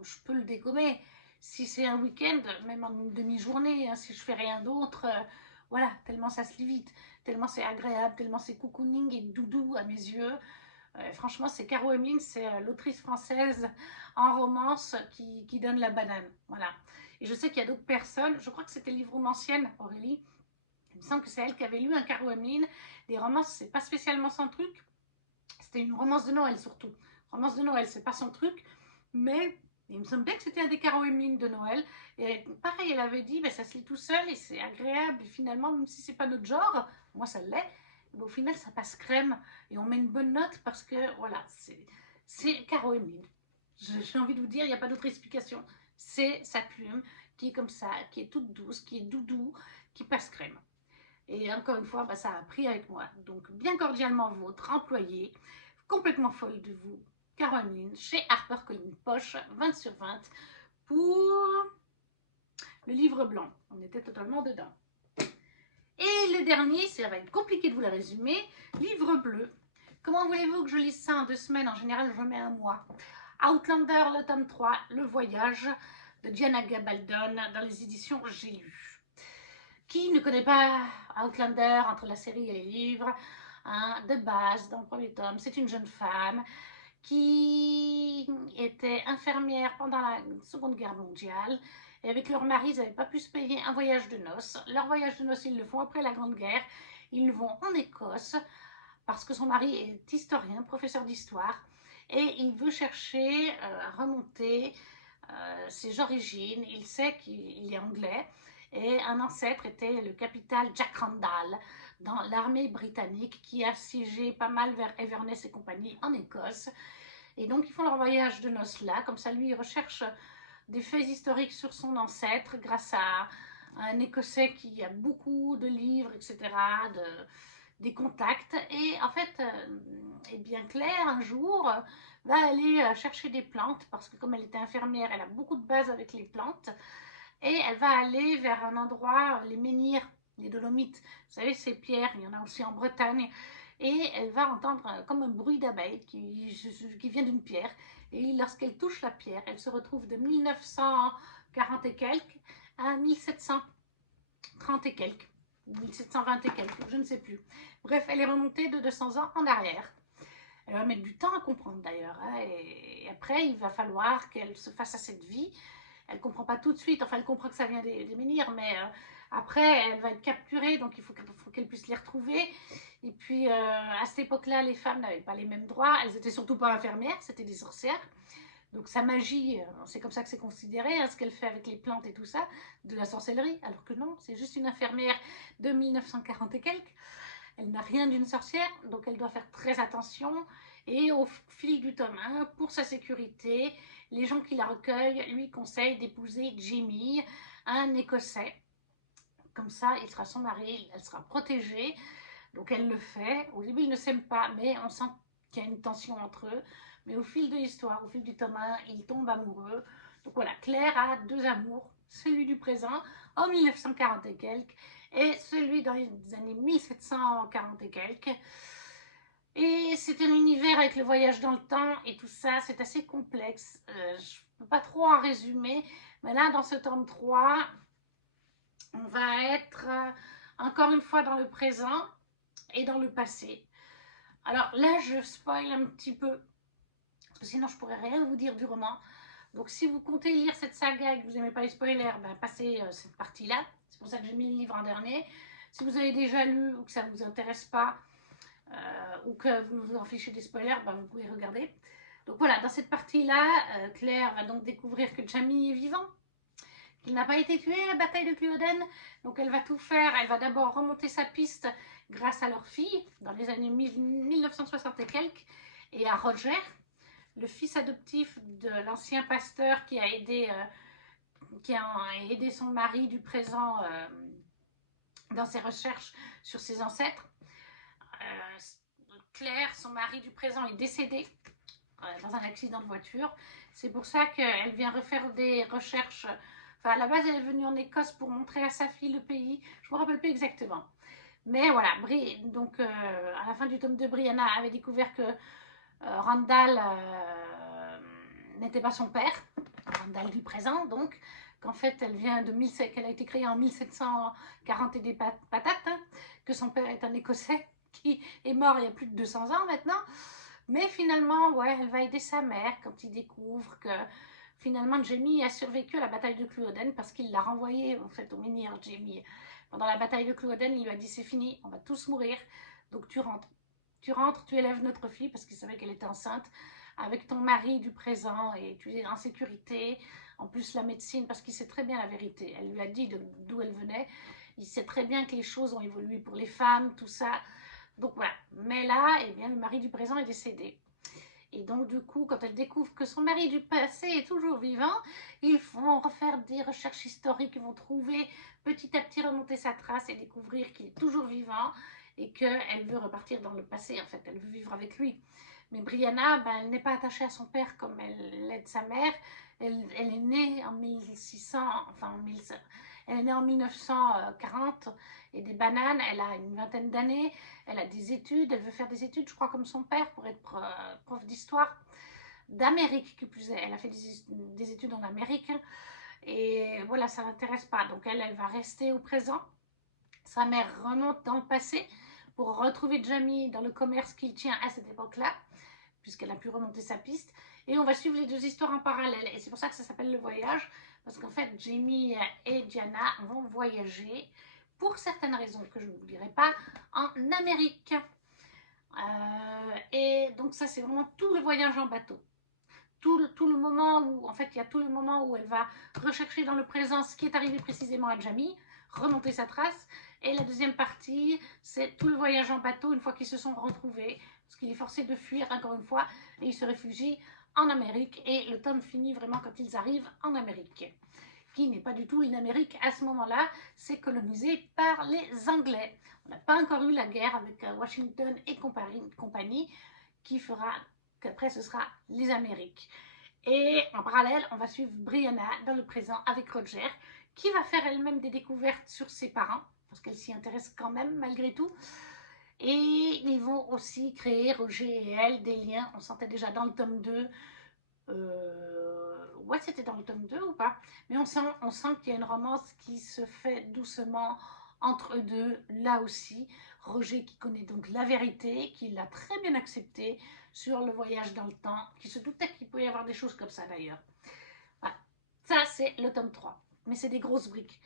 je peux le dégommer. Si c'est un week-end, même en une demi-journée, hein, si je fais rien d'autre, voilà, tellement ça se lit vite, tellement c'est agréable, tellement c'est cocooning et doudou à mes yeux. Franchement, c'est Caro Emeline, c'est l'autrice française en romance qui donne la banane. Voilà. Et je sais qu'il y a d'autres personnes, je crois que c'était Livromancienne, Aurélie. Il me semble que c'est elle qui avait lu un Caro Emeline. Des romances, c'est pas spécialement son truc. C'était une romance de Noël surtout. Romance de Noël, c'est pas son truc. Mais il me semble bien que c'était un des Caro Emeline de Noël. Et pareil, elle avait dit, ben, ça se lit tout seul et c'est agréable. Et finalement, même si c'est pas notre genre, moi ça l'est. Au final, ça passe crème et on met une bonne note parce que, voilà, c'est Caro Emeline. J'ai envie de vous dire, il n'y a pas d'autre explication. C'est sa plume qui est comme ça, qui est toute douce, qui est doudou, qui passe crème. Et encore une fois, bah, ça a pris avec moi. Donc, bien cordialement, votre employé, complètement folle de vous, Caro Emeline, chez HarperCollins Poche, 20 sur 20, pour le livre blanc. On était totalement dedans. Et le dernier, ça va être compliqué de vous le résumer, livre bleu. Comment voulez-vous que je lise ça en 2 semaines? En général, je mets un mois. Outlander, le tome 3, Le Voyage, de Diana Gabaldon, dans les éditions J'ai lu. Qui ne connaît pas Outlander, entre la série et les livres, hein, de base, dans le premier tome, c'est une jeune femme qui était infirmière pendant la Seconde Guerre mondiale. Et avec leur mari, ils n'avaient pas pu se payer un voyage de noces. Leur voyage de noces, ils le font après la Grande Guerre. Ils vont en Écosse parce que son mari est historien, professeur d'histoire. Et il veut chercher à remonter ses origines. Il sait qu'il est anglais. Et un ancêtre était le capitaine Jack Randall dans l'armée britannique qui a assiégé pas mal vers Inverness et compagnie en Écosse. Et donc ils font leur voyage de noces là, comme ça lui il recherche des faits historiques sur son ancêtre grâce à un Écossais qui a beaucoup de livres, etc., des contacts. Et en fait, eh bien Claire, un jour, va aller chercher des plantes, parce que comme elle était infirmière, elle a beaucoup de base avec les plantes. Et elle va aller vers un endroit, les menhirs, les Dolomites. Vous savez, ces pierres, il y en a aussi en Bretagne. Et elle va entendre comme un bruit d'abeille qui vient d'une pierre. Et lorsqu'elle touche la pierre, elle se retrouve de 1940 et quelques à 1730 et quelques, 1720 et quelques, je ne sais plus. Bref, elle est remontée de 200 ans en arrière. Elle va mettre du temps à comprendre d'ailleurs, hein, et après il va falloir qu'elle se fasse à cette vie. Elle ne comprend pas tout de suite, enfin elle comprend que ça vient des menhirs, mais après elle va être capturée, donc il faut qu'elle puisse les retrouver. Et puis à cette époque-là, les femmes n'avaient pas les mêmes droits, elles n'étaient surtout pas infirmières, c'était des sorcières. Donc sa magie, c'est comme ça que c'est considéré, hein, ce qu'elle fait avec les plantes et tout ça, de la sorcellerie, alors que non, c'est juste une infirmière de 1940 et quelques. Elle n'a rien d'une sorcière, donc elle doit faire très attention. Et au fil du tome 1, pour sa sécurité, les gens qui la recueillent lui conseillent d'épouser Jimmy, un Écossais. Comme ça, il sera son mari, elle sera protégée. Donc elle le fait. Au début, ils ne s'aiment pas, mais on sent qu'il y a une tension entre eux. Mais au fil de l'histoire, au fil du tome 1, ils tombent amoureux. Donc voilà, Claire a deux amours, celui du présent en 1940 et quelques et celui dans les années 1740 et quelques. Et c'est un univers avec le voyage dans le temps et tout ça, c'est assez complexe. Je ne peux pas trop en résumer, mais là, dans ce tome 3, on va être encore une fois dans le présent et dans le passé. Alors là, je spoil un petit peu, parce que sinon je pourrais rien vous dire du roman. Donc si vous comptez lire cette saga et que vous n'aimez pas les spoilers, ben, passez cette partie-là. C'est pour ça que j'ai mis le livre en dernier. Si vous avez déjà lu ou que ça ne vous intéresse pas, ou que vous vous en fichez des spoilers, ben, vous pouvez regarder. Donc voilà, dans cette partie-là, Claire va donc découvrir que Jamie est vivant, qu'il n'a pas été tué à la bataille de Culloden. Donc elle va tout faire. Elle va d'abord remonter sa piste grâce à leur fille, dans les années 1960 et quelques, et à Roger, le fils adoptif de l'ancien pasteur qui a aidé son mari du présent dans ses recherches sur ses ancêtres. Claire, son mari du présent, est décédé dans un accident de voiture. C'est pour ça qu'elle vient refaire des recherches. Enfin, à la base, elle est venue en Écosse pour montrer à sa fille le pays. Je ne me rappelle plus exactement. Mais voilà, donc à la fin du tome 2, Brianna avait découvert que Randall n'était pas son père, Randall du présent, donc, qu'en fait, qu'elle a été créée en 1740 et des patates, hein, que son père est un Écossais qui est mort il y a plus de 200 ans maintenant. Mais finalement, ouais, elle va aider sa mère quand il découvre que finalement Jamie a survécu à la bataille de Culloden parce qu'il l'a renvoyé en fait au menhir. Jamie, pendant la bataille de Culloden, il lui a dit c'est fini, on va tous mourir, donc tu rentres. Tu rentres, tu élèves notre fille parce qu'il savait qu'elle était enceinte avec ton mari du présent et tu es en sécurité. En plus, la médecine, parce qu'il sait très bien la vérité. Elle lui a dit d'où elle venait. Il sait très bien que les choses ont évolué pour les femmes, tout ça. Donc voilà. Mais là, eh bien, le mari du présent est décédé. Et donc, du coup, quand elle découvre que son mari du passé est toujours vivant, ils vont refaire des recherches historiques, ils vont trouver petit à petit remonter sa trace et découvrir qu'il est toujours vivant et qu'elle veut repartir dans le passé, en fait, elle veut vivre avec lui. Mais Brianna, ben, elle n'est pas attachée à son père comme elle l'est de sa mère. Elle est née en 1600, enfin en 1700, elle est née en 1940 et des bananes, elle a une vingtaine d'années, elle a des études, elle veut faire des études, je crois, comme son père pour être prof d'histoire d'Amérique, qui plus est. Elle a fait des études en Amérique et voilà, ça ne l'intéresse pas. Donc elle va rester au présent. Sa mère remonte dans le passé pour retrouver Jamie dans le commerce qu'il tient à cette époque-là, puisqu'elle a pu remonter sa piste. Et on va suivre les deux histoires en parallèle. Et c'est pour ça que ça s'appelle le voyage, parce qu'en fait, Jamie et Diana vont voyager, pour certaines raisons que je ne vous dirai pas, en Amérique. Et donc ça, c'est vraiment tout le voyage en bateau. Tout le moment où, en fait, il y a tout le moment où elle va rechercher dans le présent ce qui est arrivé précisément à Jamie, remonter sa trace. Et la deuxième partie, c'est tout le voyage en bateau une fois qu'ils se sont retrouvés, parce qu'il est forcé de fuir encore une fois, et il se réfugie en Amérique. Et le tome finit vraiment quand ils arrivent en Amérique. qui n'est pas du tout une Amérique à ce moment-là, c'est colonisé par les Anglais. On n'a pas encore eu la guerre avec Washington et compagnie qui fera qu'après ce sera les Amériques. Et en parallèle, on va suivre Brianna dans le présent avec Roger, qui va faire elle-même des découvertes sur ses parents, parce qu'elle s'y intéresse quand même malgré tout. Et ils vont aussi créer, Roger et elle, des liens. On sentait déjà dans le tome 2. Ouais, c'était dans le tome 2 ou pas? Mais on sent qu'il y a une romance qui se fait doucement entre eux deux, là aussi. Roger qui connaît donc la vérité, qui l'a très bien accepté sur le voyage dans le temps, qui se doutait qu'il pouvait y avoir des choses comme ça d'ailleurs. Voilà. Ça, c'est le tome 3. Mais c'est des grosses briques.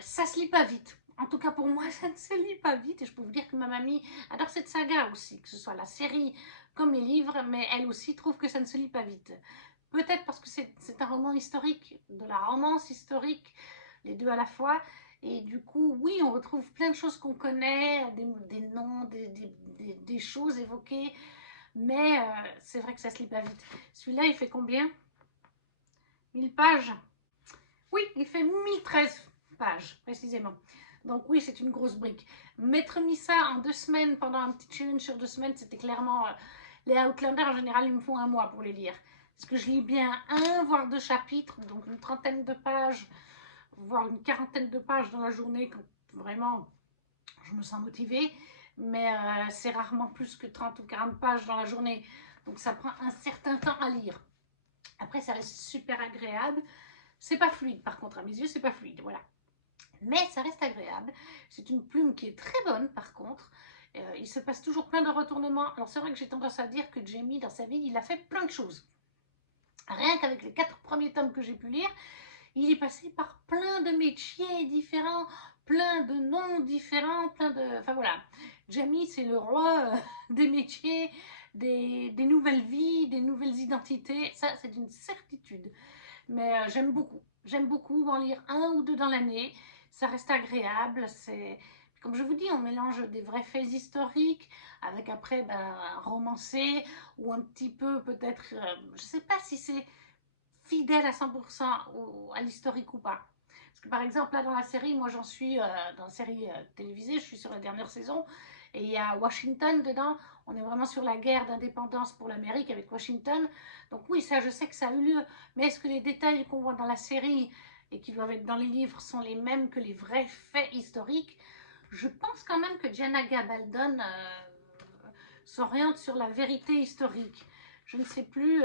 Ça se lit pas vite. En tout cas, pour moi, ça ne se lit pas vite. Et je peux vous dire que ma mamie adore cette saga aussi, que ce soit la série comme les livres, mais elle aussi trouve que ça ne se lit pas vite. Peut-être parce que c'est un roman historique, de la romance historique, les deux à la fois. Et du coup, oui, on retrouve plein de choses qu'on connaît, des noms, des choses évoquées. Mais c'est vrai que ça se lit pas vite. Celui-là, il fait combien? 1000 pages? Oui, il fait 1013 pages, précisément. Donc oui, c'est une grosse brique. M'être mis ça en 2 semaines, pendant un petit challenge sur 2 semaines, c'était clairement... les Outlanders, en général, ils me font un mois pour les lire. Parce que je lis bien 1 voire 2 chapitres, donc une trentaine de pages, voire une quarantaine de pages dans la journée, quand vraiment je me sens motivée. Mais c'est rarement plus que 30 ou 40 pages dans la journée. Donc ça prend un certain temps à lire. Après, ça reste super agréable. C'est pas fluide, par contre, à mes yeux, c'est pas fluide, voilà. Mais ça reste agréable. C'est une plume qui est très bonne, par contre. Il se passe toujours plein de retournements. Alors, c'est vrai que j'ai tendance à dire que Jamie, dans sa vie, il a fait plein de choses. Rien qu'avec les 4 premiers tomes que j'ai pu lire, il est passé par plein de métiers différents, plein de noms différents, plein de... Enfin, voilà. Jamie, c'est le roi des métiers, des nouvelles vies, des nouvelles identités. Ça, c'est une certitude. Mais j'aime beaucoup en lire 1 ou 2 dans l'année, ça reste agréable, comme je vous dis, on mélange des vrais faits historiques avec après un romancé ou un petit peu peut-être, je ne sais pas si c'est fidèle à 100% à l'historique ou pas. Parce que par exemple là dans la série, moi j'en suis dans la série télévisée, je suis sur la dernière saison et il y a Washington dedans. On est vraiment sur la guerre d'indépendance pour l'Amérique avec Washington. Donc oui, ça je sais que ça a eu lieu, mais est-ce que les détails qu'on voit dans la série et qui doivent être dans les livres sont les mêmes que les vrais faits historiques? Je pense quand même que Diana Gabaldon s'oriente sur la vérité historique. Je ne sais plus...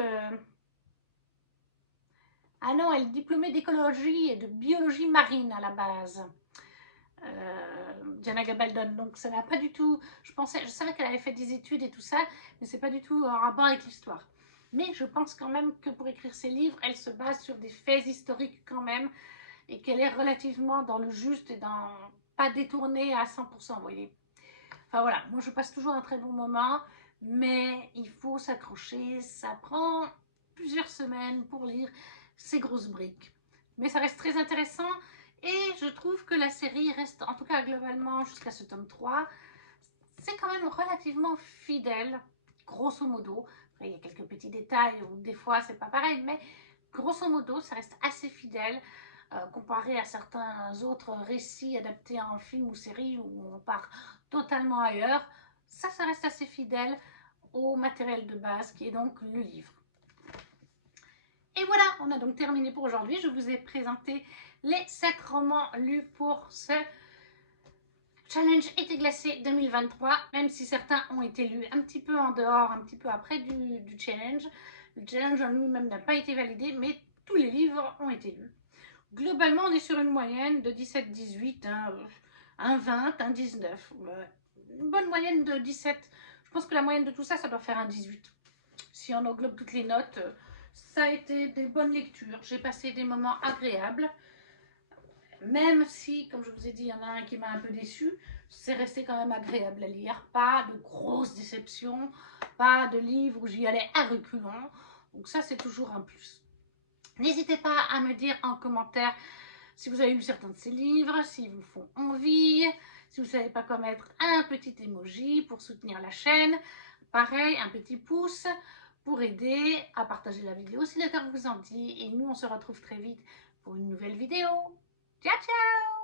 Ah non, elle est diplômée d'écologie et de biologie marine à la base. Diana Gabaldon, donc ça n'a pas du tout... je savais qu'elle avait fait des études et tout ça, mais c'est pas du tout en rapport avec l'histoire. Mais je pense quand même que pour écrire ses livres, elle se base sur des faits historiques quand même, et qu'elle est relativement dans le juste et dans pas détournée à 100%, vous voyez. Enfin voilà, moi je passe toujours un très bon moment, mais il faut s'accrocher, ça prend plusieurs semaines pour lire ces grosses briques. Mais ça reste très intéressant et je trouve que la série reste, en tout cas globalement jusqu'à ce tome 3, c'est quand même relativement fidèle, grosso modo. Après il y a quelques petits détails où des fois c'est pas pareil, mais grosso modo ça reste assez fidèle. Comparé à certains autres récits adaptés en film ou série où on part totalement ailleurs, ça reste assez fidèle au matériel de base qui est donc le livre. Et voilà, on a donc terminé pour aujourd'hui. Je vous ai présenté les 7 romans lus pour ce Challenge Été glacé 2023, même si certains ont été lus un petit peu en dehors, un petit peu après du challenge. Le challenge en lui-même n'a pas été validé, mais tous les livres ont été lus. Globalement, on est sur une moyenne de 17-18, un 20, un 19. Une bonne moyenne de 17. Je pense que la moyenne de tout ça, ça doit faire un 18. Si on englobe toutes les notes, ça a été des bonnes lectures. J'ai passé des moments agréables. Même si, comme je vous ai dit, il y en a un qui m'a un peu déçu, c'est resté quand même agréable à lire. Pas de grosses déceptions, pas de livres où j'y allais à reculons. Donc ça, c'est toujours un plus. N'hésitez pas à me dire en commentaire si vous avez lu certains de ces livres, s'ils vous font envie, si vous ne savez pas comment mettre un petit emoji pour soutenir la chaîne. Pareil, un petit pouce pour aider à partager la vidéo si le cœur vous en dit. Et nous, on se retrouve très vite pour une nouvelle vidéo. Ciao, ciao!